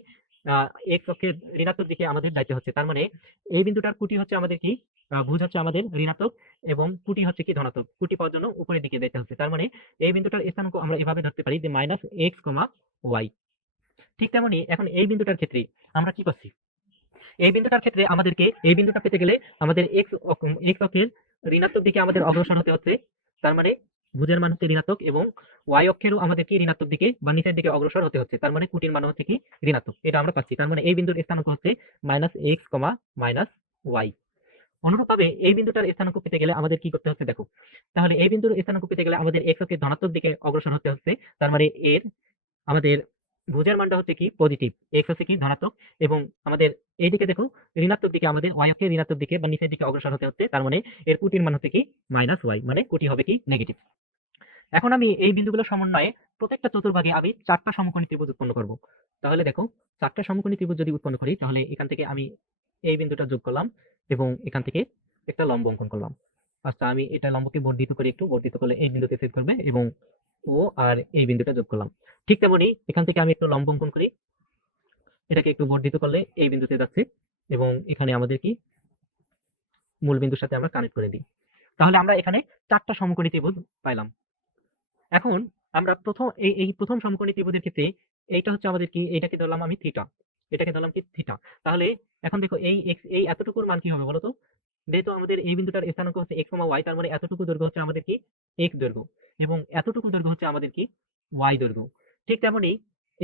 এক্স অক্ষের ঋণাত্মক দিকে আমাদের যাইতে হচ্ছে। তার মানে এই বিন্দুটার কুটি হচ্ছে আমাদের কি ভুজ হচ্ছে আমাদের ঋণাত্মক এবং কুটি হচ্ছে কি ধনাত্মক। কুটি পাওয়ার জন্য উপরের দিকে যেতে হচ্ছে। তার মানে এই বিন্দুটার স্থানাঙ্ক আমরা এভাবে ধরতে পারি যে মাইনাস এক্স কমা ওয়াই। ঠিক তেমনি এখন এই বিন্দুটার ক্ষেত্রে আমরা কি পাচ্ছি? এই বিন্দুটার ক্ষেত্রে আমাদেরকে এই বিন্দুটা পেতে গেলে আমাদের এক্স অক্ষের ঋণাত্মক দিকে আমাদের অগ্রসর হতে হচ্ছে। তার মানে ভুজের মান হচ্ছে ঋণাত্মক এবং ওয়াই অক্ষেরও আমাদের কি ঋণাত্মক দিকে বা নিচের দিকে অগ্রসর হতে হচ্ছে। তার মানে কুটির মান হচ্ছে কি ঋণাত্মক, এটা আমরা পাচ্ছি। তার মানে এই বিন্দুর স্থানাঙ্ক হচ্ছে minus x comma minus y. অনুরূপভাবে এই বিন্দুটার স্থানাঙ্ক পেতে গেলে আমাদের কি করতে হচ্ছে দেখো, তাহলে এই বিন্দুর স্থানাঙ্ক পেতে গেলে আমাদের এক্স অক্ষের ধনাত্মক দিকে অগ্রসর হতে হচ্ছে। তার মানে এর আমাদের ভুজের মানটা হচ্ছে কি পজিটিভ, এক্স হচ্ছে কি ধনাত্মক এবং আমাদের এইদিকে দেখো ঋণাত্মক দিকে আমাদের ওয়াই অক্ষের ঋণাত্মক দিকে বা নিচের দিকে অগ্রসর হতে হচ্ছে। তার মানে এর কুটির মান হচ্ছে কি মাইনাস ওয়াই, মানে কুটি হবে কি নেগেটিভ। এখন আমি এই বিন্দুগুলোর সমন্বয়ে প্রত্যেকটা চতুর্ভাগে আমি চারটা সমকোণী ত্রিভুজ উৎপন্ন করব। তাহলে দেখো চারটা সমকোণী ত্রিভুজ যদি উৎপন্ন করি, তাহলে এখান থেকে আমি এই বিন্দুটা যোগ করলাম এবং এখান থেকে একটা লম্ব অঙ্কন করলাম। আচ্ছা আমি এটা লম্বকে বর্ধিত করে, একটু বর্ধিত করলে এই বিন্দুতে ছেদ করবে এবং ও আর এই বিন্দুটা যোগ করলাম। ঠিক তেমনি এখান থেকে আমি একটু লম্ব অঙ্কন করি, এটাকে একটু বর্ধিত করলে এই বিন্দুতে যাচ্ছে এবং এখানে আমাদের কি মূল বিন্দুর সাথে আমরা কানেক্ট করে দিই। তাহলে আমরা এখানে চারটা সমকোণী ত্রিভুজ পাইলাম। এখন আমরা প্রথম এই প্রথম সমকোণী ত্রিভুজের ক্ষেত্রে এইটা হচ্ছে আমাদের কি, এইটাকে ধরলাম আমি থিটা, এটাকে ধরলাম কি থিটা। তাহলে এখন দেখো এই এক্স, এই এতটুকুর মান কি হবে বলতো? যেহেতু আমাদের এই বিন্দুটার স্থানাঙ্ক হচ্ছে এক্স ওয়াই, তার মানে এতটুকু দৈর্ঘ্য হচ্ছে আমাদের কি এক্স দৈর্ঘ্য এবং এতটুকু দৈর্ঘ্য হচ্ছে আমাদের কি ওয়াই দৈর্ঘ্য। ঠিক তেমনি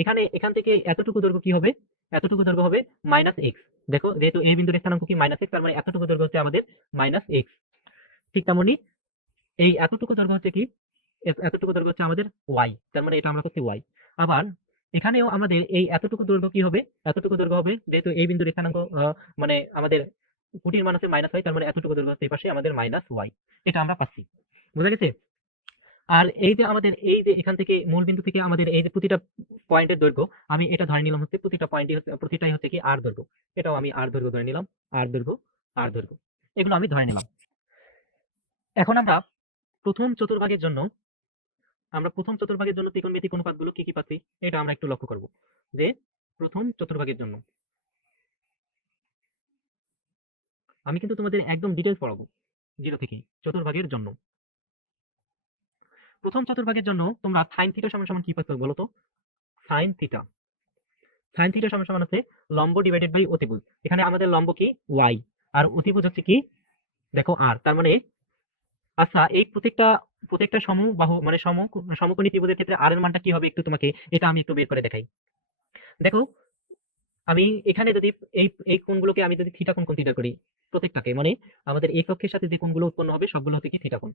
এখানে এখান থেকে এতটুকু দৈর্ঘ্য কি হবে? এতটুকু দৈর্ঘ্য হবে মাইনাস এক্স। দেখো যেহেতু এই বিন্দুর স্থানাঙ্ক কি মাইনাস এক্স, তার মানে এতটুকু দৈর্ঘ্য হচ্ছে আমাদের মাইনাস এক্স। ঠিক তেমনি এই এতটুকু দৈর্ঘ্য হচ্ছে কি, এতটুকু দৈর্ঘ্য হচ্ছে আমাদের ওয়াই, তার মানে এটা আমরা করছি ওয়াই। আবার এখানেও আমাদের এই এতটুকু দৈর্ঘ্য কি হবে? এতটুকু দৈর্ঘ্য হবে যেহেতু এই বিন্দুর স্থানাঙ্ক মানে আমাদের কুটির মান হচ্ছে মাইনাস ওয়াই, তার মানে এতটুকু দৈর্ঘ্য হচ্ছে এই পাশে আমাদের মাইনাস ওয়াই, এটা আমরা পাচ্ছি। বুঝা গেছে? আর এই যে আমাদের এই যে এখান থেকে মূল বিন্দু থেকে আমাদের এই যে প্রতিটা পয়েন্টের দৈর্ঘ্য, আমি এটা ধরে নিলাম হচ্ছে প্রতিটা পয়েন্টই হচ্ছে, প্রতিটাই হচ্ছে কি আর দৈর্ঘ্য। এটাও আমি আর দৈর্ঘ্য ধরে নিলাম, আর দৈর্ঘ্য, আর দৈর্ঘ্য, এগুলো আমি ধরে নিলাম। এখন আমরা প্রথম চতুর্ভাগের জন্য ত্রিকোণমিতিক অনুপাতগুলো কি কি পাচ্ছি, এটা আমরা একটু লক্ষ্য করব। যে প্রথম চতুর্ভাগের জন্য আমি কিন্তু তোমাদের একদম ডিটেলস পড়াবো জিরো থেকে। চতুর্ভাগের জন্য, প্রথম চতুর্ভাগের জন্য তোমরা সাইন থিটা সমান সমান কি পাচ্ছ বলো তো? সাইন থিটা, সাইন থিটা সমান সমান হচ্ছে লম্ব ডিভাইডেড বাই অতিভুজ। এখানে আমাদের লম্ব কি ওয়াই আর অতিভুজ হচ্ছে কি দেখো আর। তার মানে আচ্ছা এই প্রত্যেকটা প্রত্যেকটা সমবাহু মানে সমকোণী ত্রিভুজের ক্ষেত্রে আর এর মানটা কি হবে একটু তোমাকে এটা আমি একটু বের করে দেখাই। দেখো আমি এখানে যদি এই এই কোণগুলোকে আমি যদি থিটা কোণ কনসিডার করি, প্রত্যেকটাকে মানে আমাদের এই কক্ষের সাথে যে কোণগুলো উৎপন্ন হবে সবগুলো হচ্ছে কি থিটা কোণ,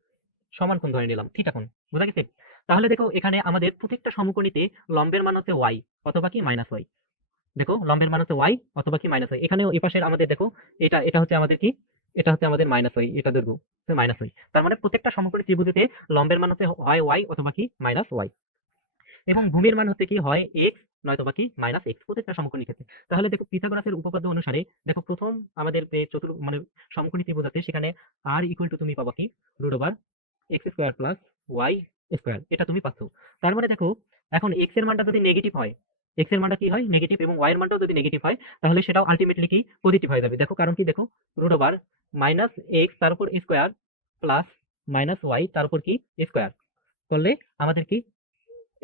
সমান কোণ ধরে নিলাম থিটা কোণ। বুঝা গেছে? তাহলে দেখো এখানে আমাদের প্রত্যেকটা সমকোণীতে লম্বের মান হচ্ছে ওয়াই অথবা কি মাইনাস ওয়াই। দেখো লম্বের মান হচ্ছে ওয়াই অথবা কি মাইনাস ওয়াই। এখানেও এই পাশের আমাদের দেখো এটা এটা হচ্ছে আমাদের কি, এটা হচ্ছে আমাদের মাইনাস ওয়াই, এটা দৈর্ঘ্য মাইনাস ওয়াই। তার মানে প্রত্যেকটা সমকোণী ত্রিভুজেতে লম্বের মান হচ্ছে হয় ওয়াই অথবা কি মাইনাস ওয়াই এবং ভূমির মান হচ্ছে কি হয় এক্স নয়তো বা কি মাইনাস এক্স প্রত্যেকটা সমকোণী ক্ষেত্রে। তাহলে দেখো পিথাগোরাসের উপপাদ্য অনুসারে দেখো প্রথম আমাদের যে মানে সমকোণী ত্রিভুজ আছে সেখানে আর ইকুয়াল টু তুমি পাবা কি root over x square plus y square, এটা তুমি পাচ্ছ। তার মানে দেখো এখন এক্স এর মানটা যদি নেগেটিভ হয়, এক্স এর মানটা কি হয় নেগেটিভ এবং ওয়াই এর মানটাও যদি নেগেটিভ হয়, তাহলে সেটাও আলটিমেটলি কি পজিটিভ হয়ে যাবে। দেখো কারণ কি, দেখো রুট ওভার মাইনাস এক্স তার উপর স্কোয়ার প্লাস মাইনাস ওয়াই তার উপর কি স্কোয়ার করলে আমাদের কি,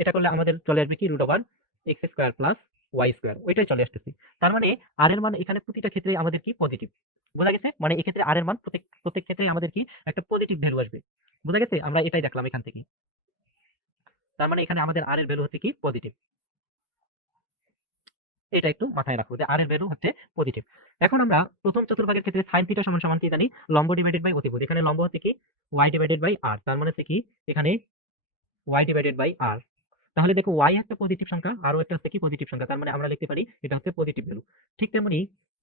এটা করলে আমাদের চলে আসবে কি root over x square plus y square, ওইটাই চলে আসতেছে। তার মানে আর এর মান এখানে প্রতিটা ক্ষেত্রে আমাদের কি পজিটিভ। বোঝা গেছে? মানে এক্ষেত্রে আর এর মান প্রত্যেক প্রত্যেক ক্ষেত্রে আমাদের কি একটা পজিটিভ ভ্যালু আসবে। বোঝা গেছে? আমরা এটাই দেখলাম এখান থেকে। তার মানে এখানে আমাদের আর এর ভ্যালু হচ্ছে কি পজিটিভ। এটা একটু মাথায় রাখো যে আর এর ভ্যালু হচ্ছে পজিটিভ। এখন আমরা প্রথম চতুর্ভাগের ক্ষেত্রে sin থিটা সমান সমান কি জানি, লম্ব ডিভাইডেড বাই অতিভুজ। এখানে লম্ব হচ্ছে কি y ডিভাইডেড বাই r, তার মানে হচ্ছে কি এখানে y ডিভাইডেড বাই r। তাহলে দেখো y একটা পজিটিভ সংখ্যা, আরও একটা হচ্ছে কি পজিটিভ সংখ্যা, তার মানে আমরা লিখতে পারি এটা হচ্ছে পজিটিভ ভ্যালু। ঠিক তেমনি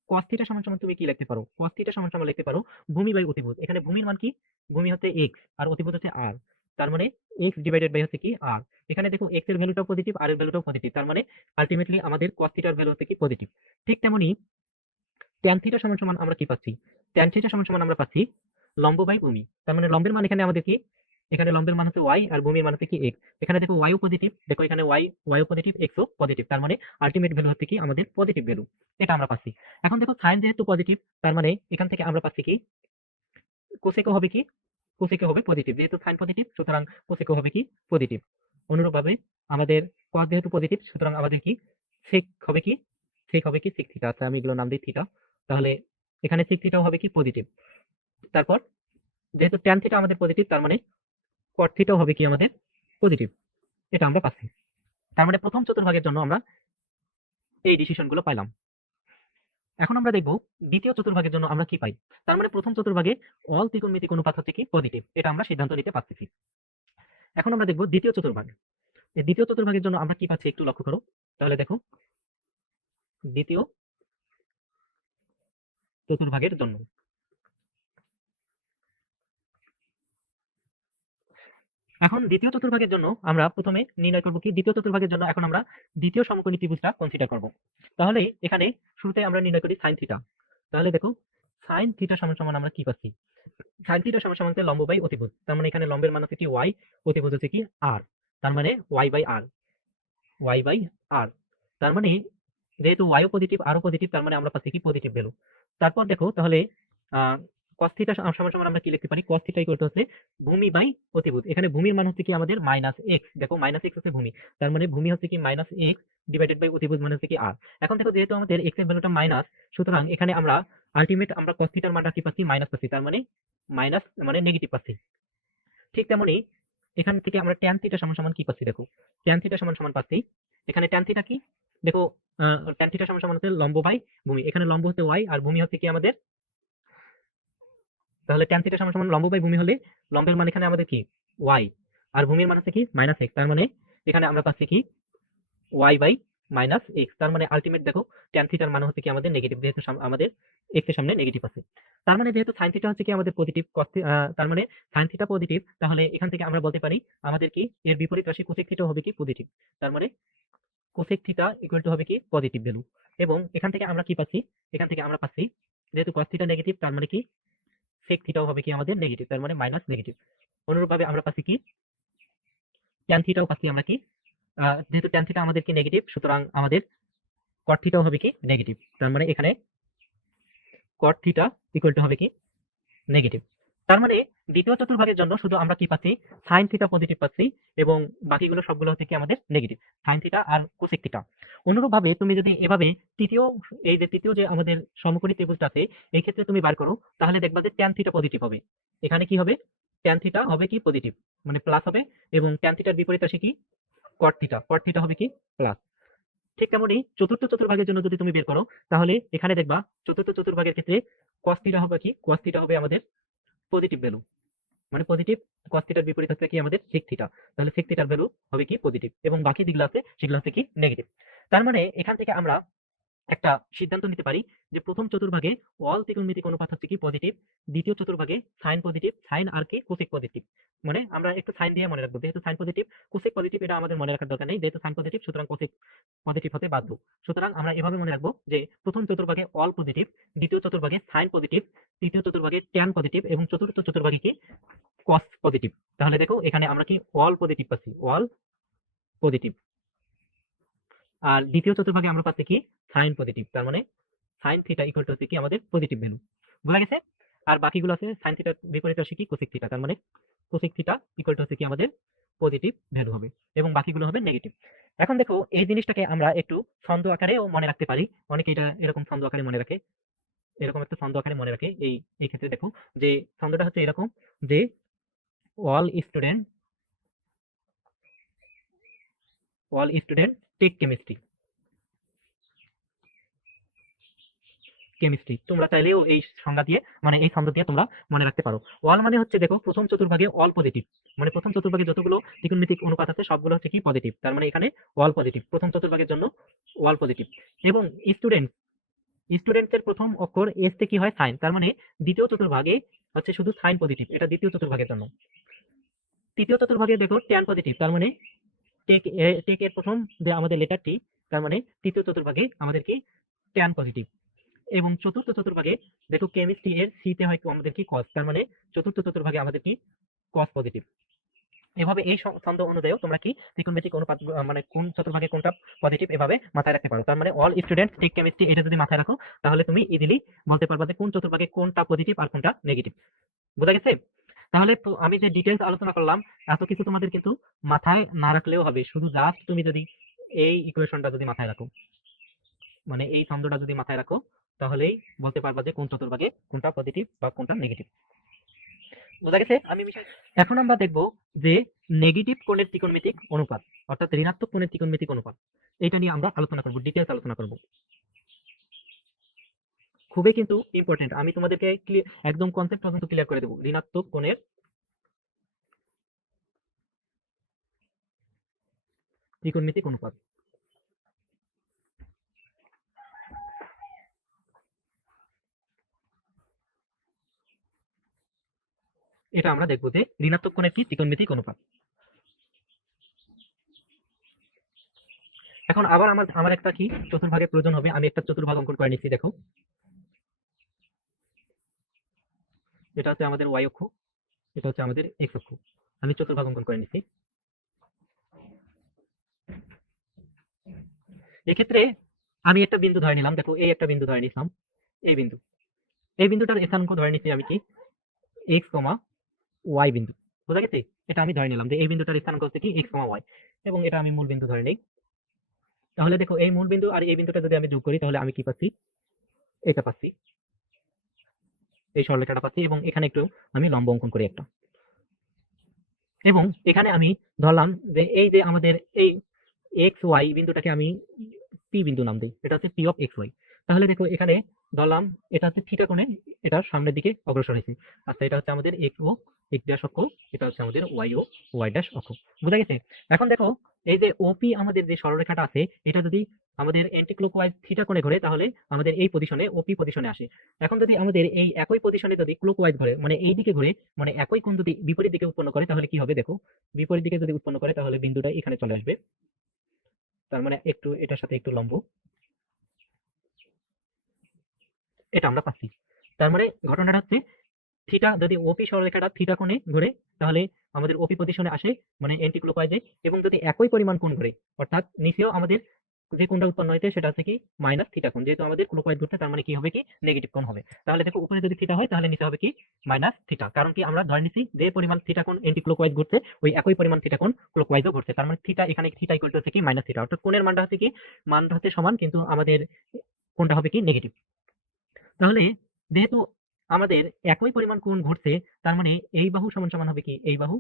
cos থিটা সমান সমান তুমি কি লিখতে পারো, cos থিটা সমান সমান লিখতে পারো ভূমি বাই অতিভুজ। এখানে ভূমির মান কি, ভূমি হচ্ছে x আর অতিভুজ হচ্ছে r, তার মানে x ডিভাইডেড বাই হচ্ছে কি r। এখানে দেখো x এর ভ্যালুটাও পজিটিভ, r এর ভ্যালুটাও পজিটিভ, তার মানে আলটিমেটলি আমাদের cos থিটার ভ্যালু হচ্ছে কি পজিটিভ। ঠিক তেমনি tan থিটা সমান সমান আমরা কি পাচ্ছি, tan থিটা সমান সমান আমরা পাচ্ছি লম্ব বাই ভূমি। তার মানে লম্বের মান এখানে আমাদের কি, এখানে লম্বের মান হচ্ছে y আর ভূমির মান হচ্ছে কি x। এখানে দেখো y ও পজিটিভ, দেখো এখানে y ও পজিটিভ, x ও পজিটিভ, তার মানে আলটিমেট ভ্যালু হচ্ছে কি আমাদের পজিটিভ ভ্যালু, এটা আমরা পাচ্ছি। এখন দেখো সাইন যেহেতু পজিটিভ, তার মানে এখান থেকে আমরা পাচ্ছি কি কোসেকও হবে কি, কোসেকও হবে পজিটিভ, যেহেতু সাইন পজিটিভ সুতরাং কোসেকও হবে কি পজিটিভ। অনুরূপভাবে আমাদের cos যেহেতু পজিটিভ সুতরাং আমাদের কি সেক হবে কি, সেক হবে কি সেক থিটা। আচ্ছা আমি এগুলো নাম দিই থিটা, তাহলে এখানে সেক থিটাও হবে কি পজিটিভ। তারপর যেহেতু ট্যান থিটা আমাদের পজিটিভ, তার মানে কট থিটাও হবে কি আমাদের পজিটিভ, এটা আমরা পাচ্ছি। তার মানে প্রথম চতুর্ভাগের জন্য আমরা এই ডিসিশন গুলো পাইলাম। এখন আমরা দেখব দ্বিতীয় চতুর্ভাগের জন্য আমরা কি পাই। তার মানে প্রথম চতুর্ভাগে অল ত্রিকোণমিতিক অনুপাত হচ্ছে কি পজিটিভ, এটা আমরা সিদ্ধান্ত নিতে পারতেছি। এখন আমরা দেখব দ্বিতীয় চতুর্ভাগ। এই দ্বিতীয় চতুর্ভাগের জন্য আমরা কি পাচ্ছি একটু লক্ষ্য করো। তাহলে দেখো দ্বিতীয় চতুর্ভাগের জন্য, এখন দ্বিতীয় চতুর্ভাগের জন্য আমরা প্রথমে নির্ণয় করব কি, দ্বিতীয় চতুর্ভাগের জন্য এখন আমরা দ্বিতীয় সমকোণী ত্রিভুজটা কনসিডার করব। তাহলে এখানে শুরুতে আমরা নির্ণয় করি সাইন থিটা। তাহলে দেখো সাইন থিটা সমান সমান আমরা কি পাচ্ছি, সাইন থিটা সমান সমান হচ্ছে লম্ব বাই অতিভুজ। তার মানে এখানে লম্বের মান হচ্ছে কি y, অতিভুজ হচ্ছে কি r, তার মানে y by r, y by r। তার মানে যেহেতু y ও পজিটিভ r ও পজিটিভ, তার মানে আমরা পাচ্ছি কি পজিটিভ ভ্যালু। তারপর দেখো তাহলে cos থিটা সমান সমান আমরা কি লিখতে পারি, cos থিটা ইকুয়াল টু হচ্ছে ভূমি বাই অতিভুজ। এখানে ভূমির মান হচ্ছে কি আমাদের মাইনাস x, দেখো মাইনাস x হচ্ছে ভূমি, তার মানে ভূমি হচ্ছে কি মাইনাস x ডিভাইডেড বাই অতিভুজ মানে হচ্ছে কি r। এখন দেখো যেহেতু আমাদের x এর ভ্যালুটা মাইনাস, সুতরাং এখানে আমরা আলটিমেট আমরা cos থিটার মানটা কি পাচ্ছি মাইনাস পাচ্ছি, তার মানে মাইনাস মানে নেগেটিভ পাচ্ছি। ঠিক তেমনি এখান থেকে আমরা tan থিটা সমান সমান কি পাচ্ছি, দেখো tan থিটা সমান সমান পাচ্ছি, এখানে tan থিটা কি, দেখো tan থিটা সমান সমান হচ্ছে লম্ব বাই ভূমি। এখানে লম্ব হচ্ছে y আর ভূমি হচ্ছে কি আমাদের, তাহলে tan থিটা সমান সমান লম্ব বাই ভূমি হলে লম্বের মান এখানে আমাদের কি y আর ভূমির মান হচ্ছে কি মাইনাস x, তার মানে এখানে আমরা পাচ্ছি কি y বাই মাইনাস x। তার মানে আলটিমেট দেখো tan থিটার মান হচ্ছে কি আমাদের নেগেটিভ, যেহেতু আমাদের x এর সামনে নেগেটিভ আছে। তার মানে যেহেতু sin থিটা হচ্ছে কি আমাদের পজিটিভ, তার মানে sin থিটা পজিটিভ, তাহলে এখান থেকে আমরা বলতে পারি আমাদের কি এর বিপরীত রাশি কোসেক থিটা হবে কি পজিটিভ। তার মানে কোসেক থিটা ইকুয়াল টু হবে কি পজিটিভ ভ্যালু। এবং এখান থেকে আমরা কি পাচ্ছি, এখান থেকে আমরা পাচ্ছি যেহেতু cos থিটা নেগেটিভ, তার মানে কি sec থিটাও হবে কি আমাদের নেগেটিভ, তার মানে মাইনাস নেগেটিভ। অনুরূপভাবে আমরা পাচ্ছি কি tan থিটাও পাচ্ছি আমরা কি, যেহেতু tan থিটা আমাদের কি নেগেটিভ, সুতরাং আমাদের cot থিটাও হবে কি নেগেটিভ, তার মানে এখানে cot থিটা ইকুয়াল টু হবে কি নেগেটিভ। তার মানে দ্বিতীয় চতুর্ভাগের জন্য শুধু আমরা কি পাচ্ছি সাইন থিটা পজিটিভ পাচ্ছি এবং বাকিগুলো সবগুলো হচ্ছে কি আমাদের নেগেটিভ, সাইন থিটা আর কোসেক থিটা। অনুরূপভাবে তুমি যদি এভাবে তৃতীয়, এই যে তৃতীয় যে আমাদের সমকোণী ত্রিভুজটা আছে এই ক্ষেত্রে তুমি বার করো, তাহলে দেখবা যে tan থিটা পজিটিভ হবে। এখানে কি হবে, tan থিটা হবে কি পজিটিভ মানে প্লাস হবে, এবং tan থিটার বিপরীত রাশি কি cot থিটা, cot থিটা হবে কি প্লাস। ঠিক তেমনি চতুর্থ চতুর্ভাগের জন্য যদি তুমি বের করো, তাহলে এখানে দেখবা চতুর্থ চতুর্ভাগের ক্ষেত্রে cos থিটা হবে কি, cos থিটা হবে আমাদের পজিটিভ ভ্যালু, মানে পজিটিভ। cos থিটার বিপরীত হচ্ছে কি আমাদের sec থিটা, তাহলে sec থিটার ভ্যালু হবে কি পজিটিভ, এবং বাকি যেগুলো আছে সেগুলো হচ্ছে কি নেগেটিভ। তার মানে এখান থেকে আমরা একটা সিদ্ধান্ত নিতে পারি যে প্রথম চতুর্ভাগে অল ত্রিকোণমিতিক অনুপাত হচ্ছে কি পজিটিভ, দ্বিতীয় চতুর্ভাগে সাইন পজিটিভ, সাইন আর কি কোসেক পজিটিভ। মানে আমরা একটু সাইন দিয়ে মনে রাখবো, যেহেতু সাইন পজিটিভ কোসেক পজিটিভ এটা আমাদের মনে রাখার দরকার নেই, যেহেতু সাইন পজিটিভ সুতরাং কোসেক পজিটিভ হতে বাধ্য। সুতরাং আমরা এভাবে মনে রাখবো যে প্রথম চতুর্ভাগে অল পজিটিভ, দ্বিতীয় চতুর্ভাগে সাইন পজিটিভ, তৃতীয় চতুর্ভাগে ট্যান পজিটিভ, এবং চতুর্থ চতুর্ভাগে কি কস পজিটিভ। তাহলে দেখো এখানে আমরা কি অল পজিটিভ পাচ্ছি, অল পজিটিভ। আর দ্বিতীয় চতুর্ভাগে আমরা পাচ্ছি কি সাইন পজিটিভ, তার মানে সাইন থিটা ইকুয়াল টু হচ্ছে কি আমাদের পজিটিভ ভ্যালু। বোঝা গেছে? আর বাকিগুলো আছে সাইন থিটার বিপরীত রাশি কি কোসেক থিটা, তার মানে কোসেক থিটা ইকুয়াল টু হচ্ছে কি আমাদের পজিটিভ ভ্যালু হবে, এবং বাকিগুলো হবে নেগেটিভ। এখন দেখো এই জিনিসটাকে আমরা একটু ছন্দ আকারেও মনে রাখতে পারি, অনেকে এটা এরকম ছন্দ আকারে মনে রাখে, এরকম একটা ছন্দ আকারে মনে রাখে। এই ক্ষেত্রে দেখো যে ছন্দটা হচ্ছে এরকম যে all student, all student take chemistry. Chemistry. তোমরা চাইলেও এই সংজ্ঞা দিয়ে মানে এই ছন্দ দিয়ে তোমরা মনে রাখতে পারো। অল মানে হচ্ছে দেখো প্রথম চতুর্ভাগে অল পজিটিভ, মানে প্রথম চতুর্ভাগে যতগুলো ত্রিকোণমিতিক অনুপাত আছে সবগুলো হচ্ছে কি পজিটিভ, তার মানে এখানে অল পজিটিভ, প্রথম চতুর্ভাগের জন্য অল পজিটিভ। এবং স্টুডেন্ট, স্টুডেন্টের প্রথম অক্ষর এস তে কি হয় সাইন, তার মানে দ্বিতীয় চতুর্ভাগে হচ্ছে শুধু সাইন পজিটিভ, এটা দ্বিতীয় চতুর্ভাগের জন্য। তৃতীয় চতুর্ভাগে দেখো ট্যান পজিটিভ, তার মানে টেক এর প্রথম যে আমাদের লেটারটি, তার মানে তৃতীয় চতুর্ভাগে আমাদের কি ট্যান পজিটিভ। এবং চতুর্থ চতুর্ভাগে দেখো কেমিস্ট্রি এর সি তে হয় আমাদের কি কস, তার মানে চতুর্থ চতুর্ভাগে আমাদের কি কস পজিটিভ। এভাবে এই ছন্দ অনুযায়ী তোমরা কি ত্রিকোণমিতিক অনুপাত মানে কোন চতুর্ভাগে কোনটা পজিটিভ এভাবে মাথায় রাখতে পারো। তার মানে অল স্টুডেন্টস টেক কেমিস্ট্রি এটা যদি মাথায় রাখো তাহলে তুমি ইজিলি বলতে পারবা যে কোন চতুর্ভাগে কোনটা পজিটিভ আর কোনটা নেগেটিভ। বোঝা গেছে? তাহলে তো আমি যে ডিটেলস আলোচনা করলাম এত কিছু তোমাদের কিন্তু মাথায় না রাখলেও হবে, শুধু জাস্ট তুমি যদি এই ইকুয়েশনটা যদি মাথায় রাখো, মানে এই ছন্দটা যদি মাথায় রাখো, তাহলেই বলতে পারবা যে কোন চতুর্ভাগে কোনটা পজিটিভ বা কোনটা নেগেটিভ। বোঝা গেছে? এখন আমরা দেখব যে নেগেটিভ কোণের ত্রিকোণমিতিক অনুপাত, অর্থাৎ ঋণাত্মক কোণের ত্রিকোণমিতিক অনুপাত, এটা নিয়ে আমরা আলোচনা করব, ডিটেলস আলোচনা করব। খুবই কিন্তু ইম্পর্টেন্ট, আমি তোমাদেরকে একদম কনসেপ্ট পর্যন্ত ক্লিয়ার করে দেবো। ঋণাত্মক কোণের ত্রিকোণমিতিক অনুপাত, এটা আমরা দেখবো যে ঋণাত্মক কোণের কি ত্রিকোণমিতিক অনুপাত। এখন আবার আমার আমার একটা কি চতুর্ভাগের প্রয়োজন হবে, আমি একটা চতুর্ভাগ অঙ্কন করে নিচ্ছি। দেখো এটা হচ্ছে আমাদের ওয়াই অক্ষ, এটা হচ্ছে আমাদের এক্স অক্ষ, আমি চতুর্ভাগ অঙ্কন করে নিচ্ছি। এক্ষেত্রে আমি একটা বিন্দু ধরে নিলাম, দেখো এই একটা বিন্দু ধরে নিলাম, এই বিন্দু, এই বিন্দুটার স্থানাঙ্ক ধরে নিচ্ছি আমি কি এক্স কমা ওয়াই বিন্দু। বোঝা গেছে? এটা আমি ধরে নিলাম যে এই বিন্দুটার স্থানাঙ্ক হচ্ছে কি এক্স কমা ওয়াই, এবং এটা আমি মূল বিন্দু ধরে নেই। তাহলে দেখো এই মূল বিন্দু আর এই বিন্দুটা যদি আমি যোগ করি তাহলে আমি কি পাচ্ছি, এটা পাচ্ছি, এই সরলরেখাটা পাচ্ছি। এবং এখানে একটু আমি লম্ব অঙ্কন করি একটা, এবং এখানে আমি ধরলাম যে এই যে আমাদের এই এক্স ওয়াই বিন্দুটাকে আমি পি বিন্দু নাম দিই, এটা হচ্ছে পি অফ এক্স ওয়াই। তাহলে দেখো এখানে ধরলাম এটা হচ্ছে থিটা কোণে এটা সামনের দিকে অগ্রসর হয়েছে। আচ্ছা, এটা হচ্ছে আমাদের এক্স ও এক্স ড্যাশ অক্ষ, এটা হচ্ছে আমাদের ওয়াই ও ওয়াই ড্যাশ অক্ষ। বোঝা গেছে? এখন দেখো এই যে ওপি আমাদের যে সরলরেখাটা আছে, এটা যদি আমাদের অ্যান্টি ক্লকওয়াইজ থিটা কোণে ঘোরে তাহলে আমাদের এই পজিশনে ওপি পজিশনে আসে। এখন যদি আমাদের এই একই পজিশনে যদি ক্লকওয়াইজ ঘোরে মানে এই দিকে ঘোরে, মানে একই কোণ যদি বিপরীত দিকে উৎপন্ন করে তাহলে কি হবে, দেখো বিপরীত দিকে যদি উৎপন্ন করে তাহলে বিন্দুটা এখানে চলে আসবে, তার মানে একটু এটার সাথে একটু লম্ব, এটা আমরা পাচ্ছি। তার মানে ঘটনাটা হচ্ছে থিটা যদি ওপি সরলরেখাটা থিটা কোণে ঘুরে তাহলে আমাদের ওপি পজিশনে আসে মানে অ্যান্টি ক্লকওয়াইজে, এবং যদি একই পরিমাণ কোণ ঘুরে অর্থাৎ নিচেও আমাদের যে কোণটা উৎপন্ন হয়েছে সেটা হচ্ছে কি মাইনাস থিটা কোণ, যেহেতু আমাদের ক্লকওয়াইজ ঘুরছে তার মানে কি হবে কি নেগেটিভ কোণ হবে। তাহলে দেখো উপরে যদি থিটা হয় তাহলে নিচে হবে কি মাইনাস থিটা, কারণ কি আমরা ধরে নিচ্ছি যে পরিমাণ থিটা কোণ অ্যান্টি ক্লকওয়াইজ ঘুরছে ওই একই পরিমাণ থিটা কোণ ক্লকওয়াইজও ঘুরছে, তার মানে থিটা এখানে থিটা ইকুয়াল টু হচ্ছে কি মাইনাস থিটা, অর্থাৎ কোণের মানটা হচ্ছে কি মানটা হচ্ছে সমান কিন্তু আমাদের কোণটা হবে কি নেগেটিভ। তাহলে যেহেতু আমাদের একই পরিমাণ কোণ ঘটছে তার মানে এই বাহু সমান সমান হবে কি এই বাহু,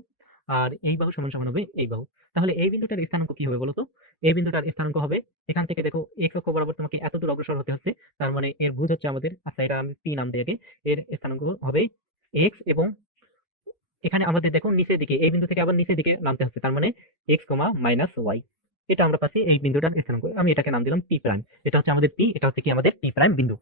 আর এই বাহু সমান সমান হবে এই বাহু। তাহলে এই বিন্দুটার স্থানাঙ্ক কি হবে বলতো? এই বিন্দুটার স্থানাঙ্ক হবে এখান থেকে দেখো এক্স অক্ষ বরাবর তোমাকে এত দূর অগ্রসর হতে হচ্ছে, তার মানে এর ভুজ হচ্ছে আমাদের, আচ্ছা এটা আমি পি নাম দিয়ে আগে, এর স্থানাঙ্ক হবে এক্স, এবং এখানে আমাদের দেখো নিচের দিকে এই বিন্দু থেকে আবার নিচের দিকে নামতে হচ্ছে, তার মানে এক্স কমা মাইনাস ওয়াই। এটা আমরা পাচ্ছি এই বিন্দুটার স্থানাঙ্ক, আমি এটাকে নাম দিলাম পি প্রাইম। এটা হচ্ছে আমাদের পি, এটা হচ্ছে কি আমাদের পি প্রাইম বিন্দু।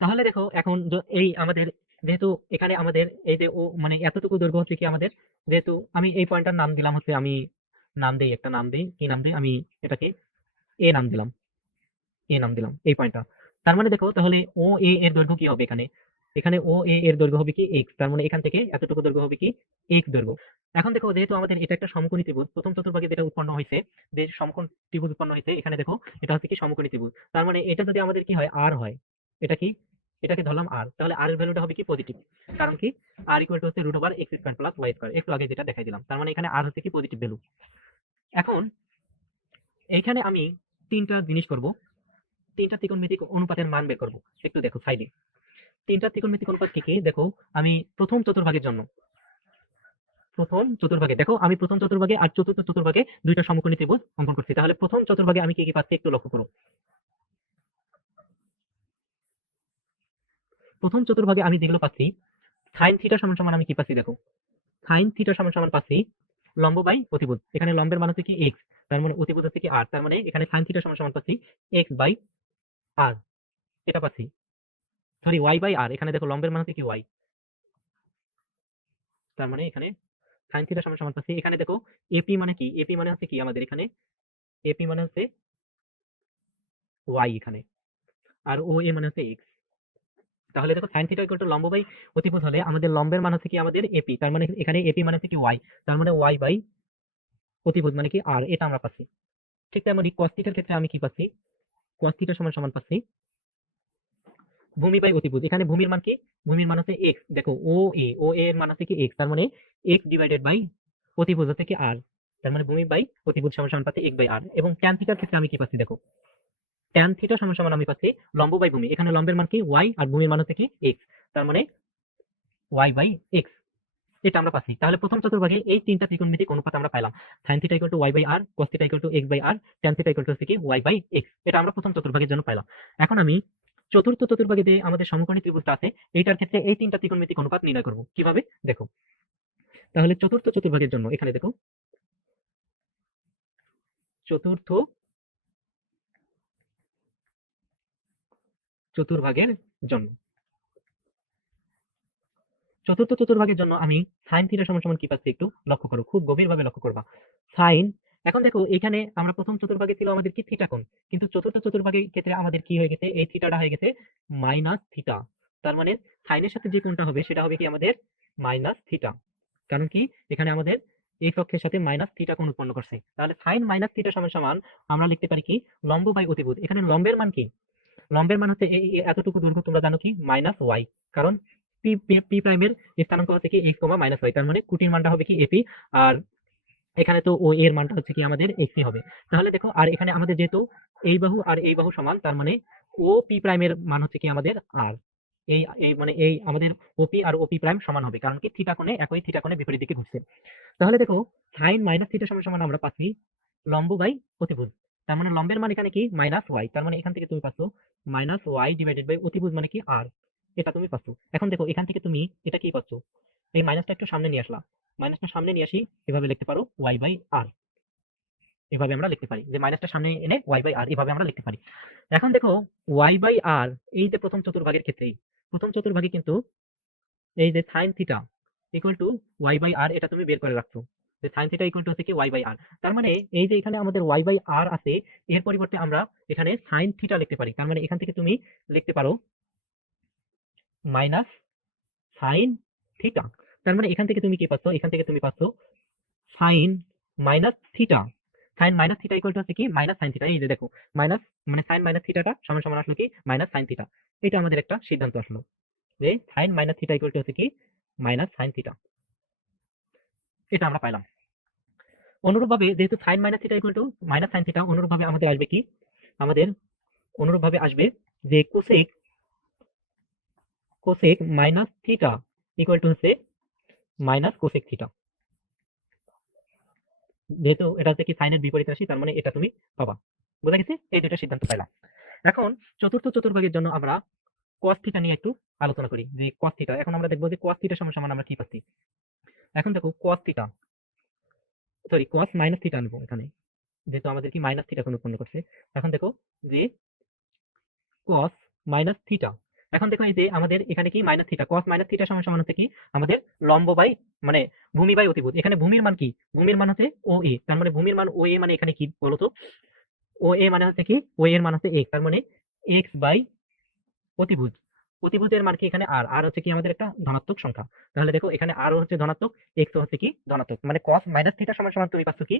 তাহলে দেখো এখন এই আমাদের যেহেতু এখানে আমাদের এই যে ও মানে এতটুকু দৈর্ঘ্য হচ্ছে কি আমাদের, যেহেতু আমি এই পয়েন্টটার নাম দিলাম হচ্ছে, আমি নাম দেই একটা নাম দেই, কি নাম দেই আমি এটাকে এ নাম দিলাম, এ নাম দিলাম এই পয়েন্টটা। তার মানে দেখো তাহলে ও এ এর দৈর্ঘ্য কি হবে এখানে, এখানে ও এ এর দৈর্ঘ্য হবে কি এক্স, তার মানে এখান থেকে এতটুকু দৈর্ঘ্য হবে কি এক্স দৈর্ঘ্য। এখন দেখো যেহেতু আমাদের এটা একটা সমকোণী ত্রিভুজ, প্রথম চতুর্ভাগে যেটা উৎপন্ন হয়েছে, যে সমকোণ ত্রিভুজ উৎপন্ন হয়েছে এখানে দেখো এটা হচ্ছে কি সমকোণী ত্রিভুজ, তার মানে এটা যদি আমাদের কি হয় আর হয়, এটা কি এটাকে ধরলাম আর, তাহলে আর এর ভ্যালুটা হবে কি পজিটিভ, কারণ কি আর ইকুয়াল টু হচ্ছে root over x square plus y square, একটু আগে যেটা দেখাই দিলাম, তার মানে এখানে আর হচ্ছে কি পজিটিভ ভ্যালু। এখন এইখানে আমি তিনটা জিনিস করব, তিনটা ত্রিকোণমিতিক অনুপাতের মান বের করব। একটু দেখো সাইডে তিনটা ত্রিকোণমিতিক অনুপাত কি কি দেখো, আমি প্রথম চতুর্ভাগের জন্য, প্রথম চতুর্ভাগে দেখো আমি প্রথম চতুর্ভাগে আর চতুর্থ চতুর্ভাগে দুইটা সমকোণী ত্রিভুজ অঙ্কন করছি, তাহলে প্রথম চতুর্ভাগে আমি কি কি পাচ্ছি একটু লক্ষ্য করো। প্রথম চতুর্ভাগে আমি যেগুলো পাচ্ছি, সাইন থিটা সমান সমান আমি কি পাচ্ছি দেখো, সাইন থিটা সমান সমান পাচ্ছি লম্ব বাই অতিভুজ। এখানে লম্বের মান হচ্ছে কি এক্স, তার মানে অতিভুজ হচ্ছে কি আর, তার মানে এখানে সাইন থিটা সমান সমান পাচ্ছি এক্স বাই আর, এটা পাচ্ছি। সরি, ওয়াই বাই আর, এখানে দেখো লম্বের মান হচ্ছে কি ওয়াই, তার মানে এখানে সাইন থিটা সমান সমান পাচ্ছি। এখানে দেখো এপি মানে কি, এপি মানে হচ্ছে কি আমাদের এখানে, এপি মানে হচ্ছে ওয়াই এখানে, আর ও এ মানে হচ্ছে এক্স। তাহলে দেখো সাইন থিটা ইকুয়াল টু লম্ব বাই অতিভুজ হলে আমাদের লম্বের মান হচ্ছে কি আমাদের এপি, তার মানে এখানে এপি মানে হচ্ছে কি ওয়াই, তার মানে ওয়াই বাই অতিভুজ মানে কি আর, এটা আমরা পাচ্ছি। ঠিক তেমনি কস থিটার ক্ষেত্রে আমি কি পাচ্ছি, কস থিটা সমান সমান পাচ্ছি ভূমি বাই অতিভুজ। এখানে ভূমির মান কি, ভূমির মান হচ্ছে এক্স, দেখো ও এ এর মান হচ্ছে কি এক্স, তার মানে এক্স ডিভাইডেড বাই অতিভুজ হচ্ছে কি আর, তার মানে ভূমি বাই অতিভুজ সমান সমান পাচ্ছি এক বাই আর। এবং ট্যান থিটার ক্ষেত্রে আমি কি পাচ্ছি দেখো, ট্যান থিটা সমান সমান আমি পাচ্ছি লম্ব বাই ভূমি। এখানে লম্বের মান কি ওয়াই আর ভূমির মান হচ্ছে কি এক্স, তার মানে ওয়াই বাই এক্স, এটা আমরা পাচ্ছি। তাহলে প্রথম চতুর্ভাগে এই তিনটা ত্রিকোণমিতিক অনুপাত আমরা পেলাম, sin theta equal to Y by r, cos theta equal to x by r, tan theta equal to হচ্ছে কি ওয়াই বাই এক্স। এটা আমরা প্রথম চতুর্ভাগের জন্য পেলাম। এখন আমি চতুর্থ চতুর্ভাগে যে আমাদের সমকোণী ত্রিভুজটা আছে, এইটার ক্ষেত্রে এই তিনটা ত্রিকোণমিতিক অনুপাত নির্ণয় করব কিভাবে দেখো। তাহলে চতুর্থ চতুর্ভাগের জন্য এখানে দেখো, চতুর্থ চতুর্ভাগের জন্য, চতুর্থ চতুর্ভাগের জন্য আমি সাইন থিটা সমান সমান কি পাচ্ছি একটু লক্ষ্য করো, খুব গভীরভাবে লক্ষ্য করবা। সাইন, এখন দেখো এখানে আমরা প্রথম চতুর্ভাগে ছিল আমাদের কি থিটা কোণ, কিন্তু চতুর্থ চতুর্ভাগের ক্ষেত্রে আমাদের কি হয়ে গেছে, এই থিটাটা হয়ে গেছে মাইনাস থিটা, তার মানে সাইনের সাথে যে কোণটা হবে সেটা হবে কি আমাদের মাইনাস থিটা। কারণ কি, এখানে আমাদের এক্স অক্ষের সাথে মাইনাস থিটা কোণ উৎপন্ন করছে, তাহলে সাইন মাইনাস থিটা সমান সমান আমরা লিখতে পারি কি লম্ব বাই অতিভুজ। এখানে লম্বের মান কি, লম্বের মান হচ্ছে এই এতটুকু দৈর্ঘ্য, তোমরা জানো কি মাইনাস ওয়াই, কারণ পি পি প্রাইমের স্থানাঙ্ক হচ্ছে কি এক্স কমা মাইনাস ওয়াই, তার মানে কুটির মানটা হবে কি এপি, আর এখানে তো ও এর মানটা হচ্ছে কি আমাদের এক্সই হবে। তাহলে দেখো, আর এখানে আমাদের যেহেতু এই বাহু আর এই বাহু সমান, তার মানে ও পি প্রাইমের মান হচ্ছে কি আমাদের আর, এই এই মানে এই আমাদের ওপি আর ওপি প্রাইম সমান হবে, কারণ কি থিটা কোণে একই থিটা কোণে বিপরীত দিকে ঘুরছে। তাহলে দেখো সাইন মাইনাস থিটা সমান সমান আমরা পাচ্ছি লম্ব বাই অতিভুজ, তার মানে লম্বের মান এখানে কি মাইনাস ওয়াই, তার মানে এখান থেকে তুমি পাচ্ছ মাইনাস ওয়াই ডিভাইডেড বাই অতিভুজ মানে কি আর, এটা তুমি পাচ্ছ। এখন দেখো এখান থেকে তুমি এটা কি পাচ্ছ, এই মাইনাসটা একটু সামনে নিয়ে আসলা, মাইনাসটা সামনে নিয়ে আসি, এভাবে লিখতে পারো ওয়াই বাই আর, এভাবে আমরা লিখতে পারি যে মাইনাসটা সামনে এনে ওয়াই বাই আর, এভাবে আমরা লিখতে পারি। এখন দেখো ওয়াই বাই আর, এই যে প্রথম চতুর্ভাগের ক্ষেত্রেই, প্রথম চতুর্ভাগে কিন্তু এই যে sine theta equal to Y by R, এটা তুমি বের করে রাখছো যে সাইন থিটা ইকুয়াল টু হচ্ছে কি ওয়াই বাই আর, তার মানে এই যে এখানে আমাদের ওয়াই বাই আর আছে, এর পরিবর্তে আমরা এখানে সাইন থিটা লিখতে পারি, তার মানে এখান থেকে তুমি লিখতে পারো মাইনাস সাইন থিটা, তার মানে এখান থেকে তুমি কি পাচ্ছ, এখান থেকে তুমি পাচ্ছ sine minus theta, sine minus theta equal to হচ্ছে কি মাইনাস সাইন থিটা। এই যে দেখো মাইনাস মানে সাইন মাইনাস থিটাটা সমান সমান আসলো কি মাইনাস সাইন থিটা, এটা আমাদের একটা সিদ্ধান্ত আসলো যে sine minus theta equal to হচ্ছে কি মাইনাস সাইন থিটা, এটা আমরা পাইলাম। অনুরূপভাবে যেহেতু sine minus theta equal to minus sine theta, অনুরূপভাবে আমাদের আসবে কি, আমাদের অনুরূপভাবে আসবে যে cosec, cosec minus theta equal to হচ্ছে মাইনাস কোসেক থিটা। যেহেতু এটা হচ্ছে কি সাইনের বিপরীত রাশি, তার মানে এটা তুমি পাবা। বোঝা গেছে, এই দুটো সিদ্ধান্ত পাইলাম। এখন চতুর্থ চতুর্ভাগের জন্য আমরা cos থিটা নিয়ে একটু আলোচনা করি যে cos থিটা, এখন আমরা দেখবো যে cos থিটা সমান সমান আমরা কি পাচ্ছি। এখন দেখো cos theta, sorry cos minus theta আনবো এখানে, যেহেতু আমাদের কি মাইনাস থিটা কোণ উৎপন্ন করছে। এখন দেখো যে cos মাইনাস থিটা, এখন দেখো এই যে আমাদের এখানে কি minus theta, cos minus theta সমান সমান হচ্ছে কি আমাদের লম্ব বাই মানে ভূমি বাই অতিভুজ। এখানে ভূমির মান কি, ভূমির মান হচ্ছে ও এ, তার মানে ভূমির মান ও এ মানে এখানে কি বলতো, ও এ মানে হচ্ছে কি ও এর মান হচ্ছে এক্স, তার মানে এক্স বাই অতিভুজ, অতিভুজের মান কি এখানে আর, আর হচ্ছে কি আমাদের একটা ধনাত্মক সংখ্যা। তাহলে দেখো এখানে আর হচ্ছে ধনাত্মক, এক্স হচ্ছে কি ধনাত্মক, মানে cos মাইনাস থিটা সমান সমান তুমি পাচ্ছ কি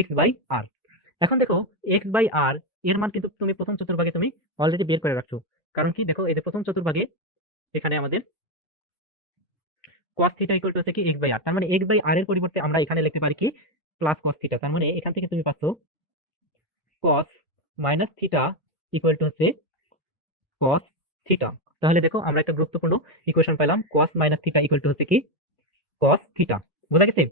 এক্স বাই আর। এখন দেখো এক্স বাই আর এর মান কিন্তু তুমি প্রথম চতুর্ভাগে তুমি অলরেডি বের করে রাখছো, কারণ কি দেখো এই যে প্রথম চতুর্ভাগে এখানে আমাদের cos থিটা ইকুয়াল টু হচ্ছে কি এক্স বাই আর, তার মানে এক্স বাই আর এর পরিবর্তে আমরা এখানে লিখতে পারি কি প্লাস cos থিটা, তার মানে এখান থেকে তুমি পাচ্ছ cos minus theta equal to হচ্ছে cos থিটা। তাহলে দেখো আমরা একটা গুরুত্বপূর্ণ ইকুয়েশন পেলাম, cos minus theta equal to হচ্ছে কি cos থিটা। বোঝা গেছে?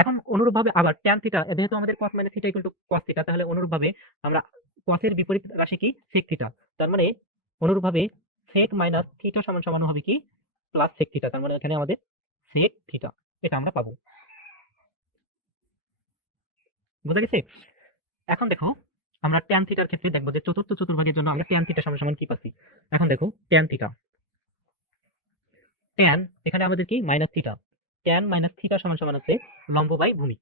এখন অনুরূপভাবে আবার tan থিটা, যেহেতু আমাদের cos minus theta equal two cos theta, তাহলে অনুরূপভাবে আমরা cos এর বিপরীত রাশি কি sec থিটা, তার মানে অনুরূপভাবে সেক মাইনাস থিটা সমান সমান হবে কি প্লাস সেক থিটা, তার মানে এখানে আমাদের সেক থিটা এটা আমরা পাবো। বুঝা গেছে? এখন দেখো আমরা ট্যান থিটার ক্ষেত্রে দেখবো যে চতুর্থ চতুর্ভাগের জন্য আমরা ট্যান থিটা সমান সমান কি পাচ্ছি। এখন দেখো ট্যান থিটা, ট্যান এখানে আমাদের কি minus theta, tan minus theta সমান সমান হচ্ছে লম্ব বাই ভূমি।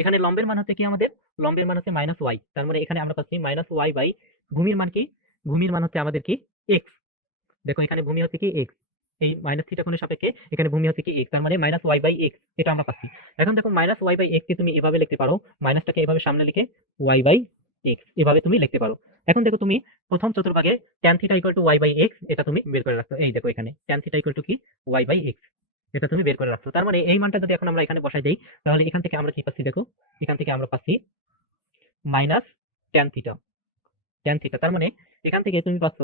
এখানে লম্বের মান হচ্ছে কি আমাদের, লম্বের মান হচ্ছে মাইনাস ওয়াই, তার মানে এখানে আমরা পাচ্ছি মাইনাস ওয়াই বাই ভূমির মান কি, ভূমির মান হচ্ছে আমাদের কি এক্স। দেখো এখানে ভূমি হচ্ছে কি এক্স, এই মাইনাস থিটা কোণের সাপেক্ষে এখানে ভূমি হচ্ছে কি এক্স, তার মানে মাইনাস ওয়াই বাই এক্স এটা আমরা পাচ্ছি। এখন দেখো মাইনাস ওয়াই বাই এক্স কে তুমি এভাবে লিখতে পারো, মাইনাসটাকে এভাবে সামনে লিখে ওয়াই বাই এক্স এভাবে তুমি লিখতে পারো। এখন দেখো তুমি প্রথম চতুর্ভাগে tan theta equal to Y by x এটা তুমি বের করে রাখছো, এই দেখো এখানে tan থিটা ইকুয়াল টু কি ওয়াই বাই এক্স এটা তুমি বের করে রাখছো। তার মানে এই মানটা যদি এখন আমরা এখানে বসাই দেই তাহলে এখান থেকে আমরা কি পাচ্ছি, দেখো এখান থেকে আমরা পাচ্ছি minus tan theta, tan theta, তার মানে এখান থেকে তুমি পাচ্ছ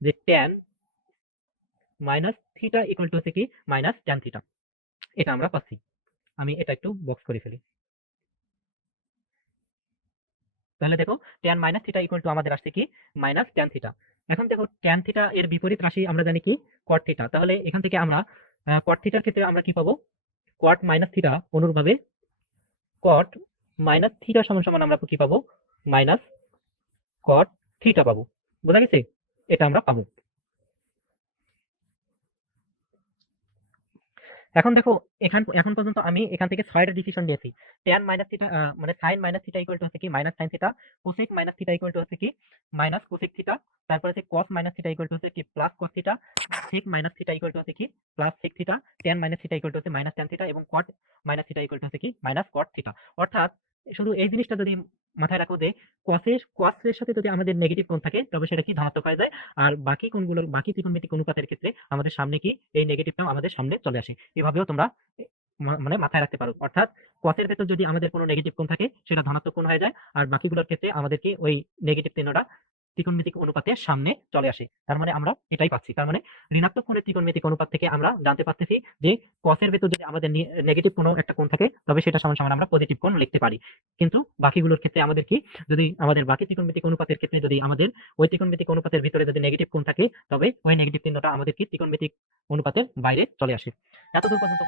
যে tan minus theta equal to হচ্ছে কি মাইনাস ট্যান থিটা এটা আমরা পাচ্ছি। আমি এটা একটু বক্স করে ফেলি, তাহলে দেখো tan minus theta equal two আমাদের আসছে কি মাইনাস ট্যান থিটা। এখন দেখো ট্যান থিটা এর বিপরীত রাশি আমরা জানি কি কট থিটা, তাহলে এখান থেকে আমরা কট থিটার ক্ষেত্রে আমরা কি পাবো, কট মাইনাস থিটা, অনুরূপভাবে কট মাইনাস থিটা সমান সমান আমরা কি পাবো মাইনাস কট থিটা পাবো। বোঝা গেছে? এটা আমরা পাবো। এখন দেখো এখন পর্যন্ত আমি এখান থেকে 6টা ডিসিশন নিয়েছি। tan মাইনাস থিটা মানে sin minus theta equal to হচ্ছে কি minus sin theta, cosec minus theta equal to হচ্ছে কি মাইনাস cosec থিটা, তারপর হচ্ছে cos minus theta equal to হচ্ছে কি plus cos theta, sec minus theta equal to হচ্ছে কি plus sec theta, tan minus theta equal to হচ্ছে minus tan theta এবং cot minus theta equal to হচ্ছে কি মাইনাস cot থিটা। অর্থাৎ শুধু এই জিনিসটা যদি মাথায় রাখো যে cos এর সাথে যদি আমাদের নেগেটিভ কোণ থাকে তবে সেটা কি ধনাত্মক হয়ে যায়, আর বাকি কোণগুলোর বাকি ত্রিকোণমিতিক অনুপাতের ক্ষেত্রে আমাদের সামনে কি এই নেগেটিভটাও আমাদের সামনে চলে আসে। এভাবেও তোমরা মানে মাথায় রাখতে পারো। অর্থাৎ cos এর ভেতর যদি আমাদের কোনো নেগেটিভ কোণ থাকে সেটা ধনাত্মক কোণ হয়ে যায়, আর বাকিগুলোর ক্ষেত্রে আমাদেরকে ওই নেগেটিভ চিহ্নটা ত্রিকোণমিতিক অনুপাতের সামনে চলে আসে। তার মানে আমরা এটাই পাচ্ছি। তার মানে ঋণাত্মক কোণের ত্রিকোণমিতিক অনুপাত থেকে আমরা জানতে পারতেছি যে cos এর ভেতর যদি আমাদের নেগেটিভ কোনো একটা কোণ থাকে তবে সেটা সমান সমান আমরা পজিটিভ কোণ লিখতে পারি। কিন্তু বাকিগুলোর ক্ষেত্রে আমাদের কি, যদি আমাদের বাকি ত্রিকোণমিতিক অনুপাতের ক্ষেত্রে যদি আমাদের ওই ত্রিকোণমিতিক অনুপাতের ভিতরে যদি নেগেটিভ কোণ থাকে তবে ওই নেগেটিভ চিহ্নটা আমাদের কি ত্রিকোণমিতিক অনুপাতের বাইরে চলে আসে। এতদূর পর্যন্ত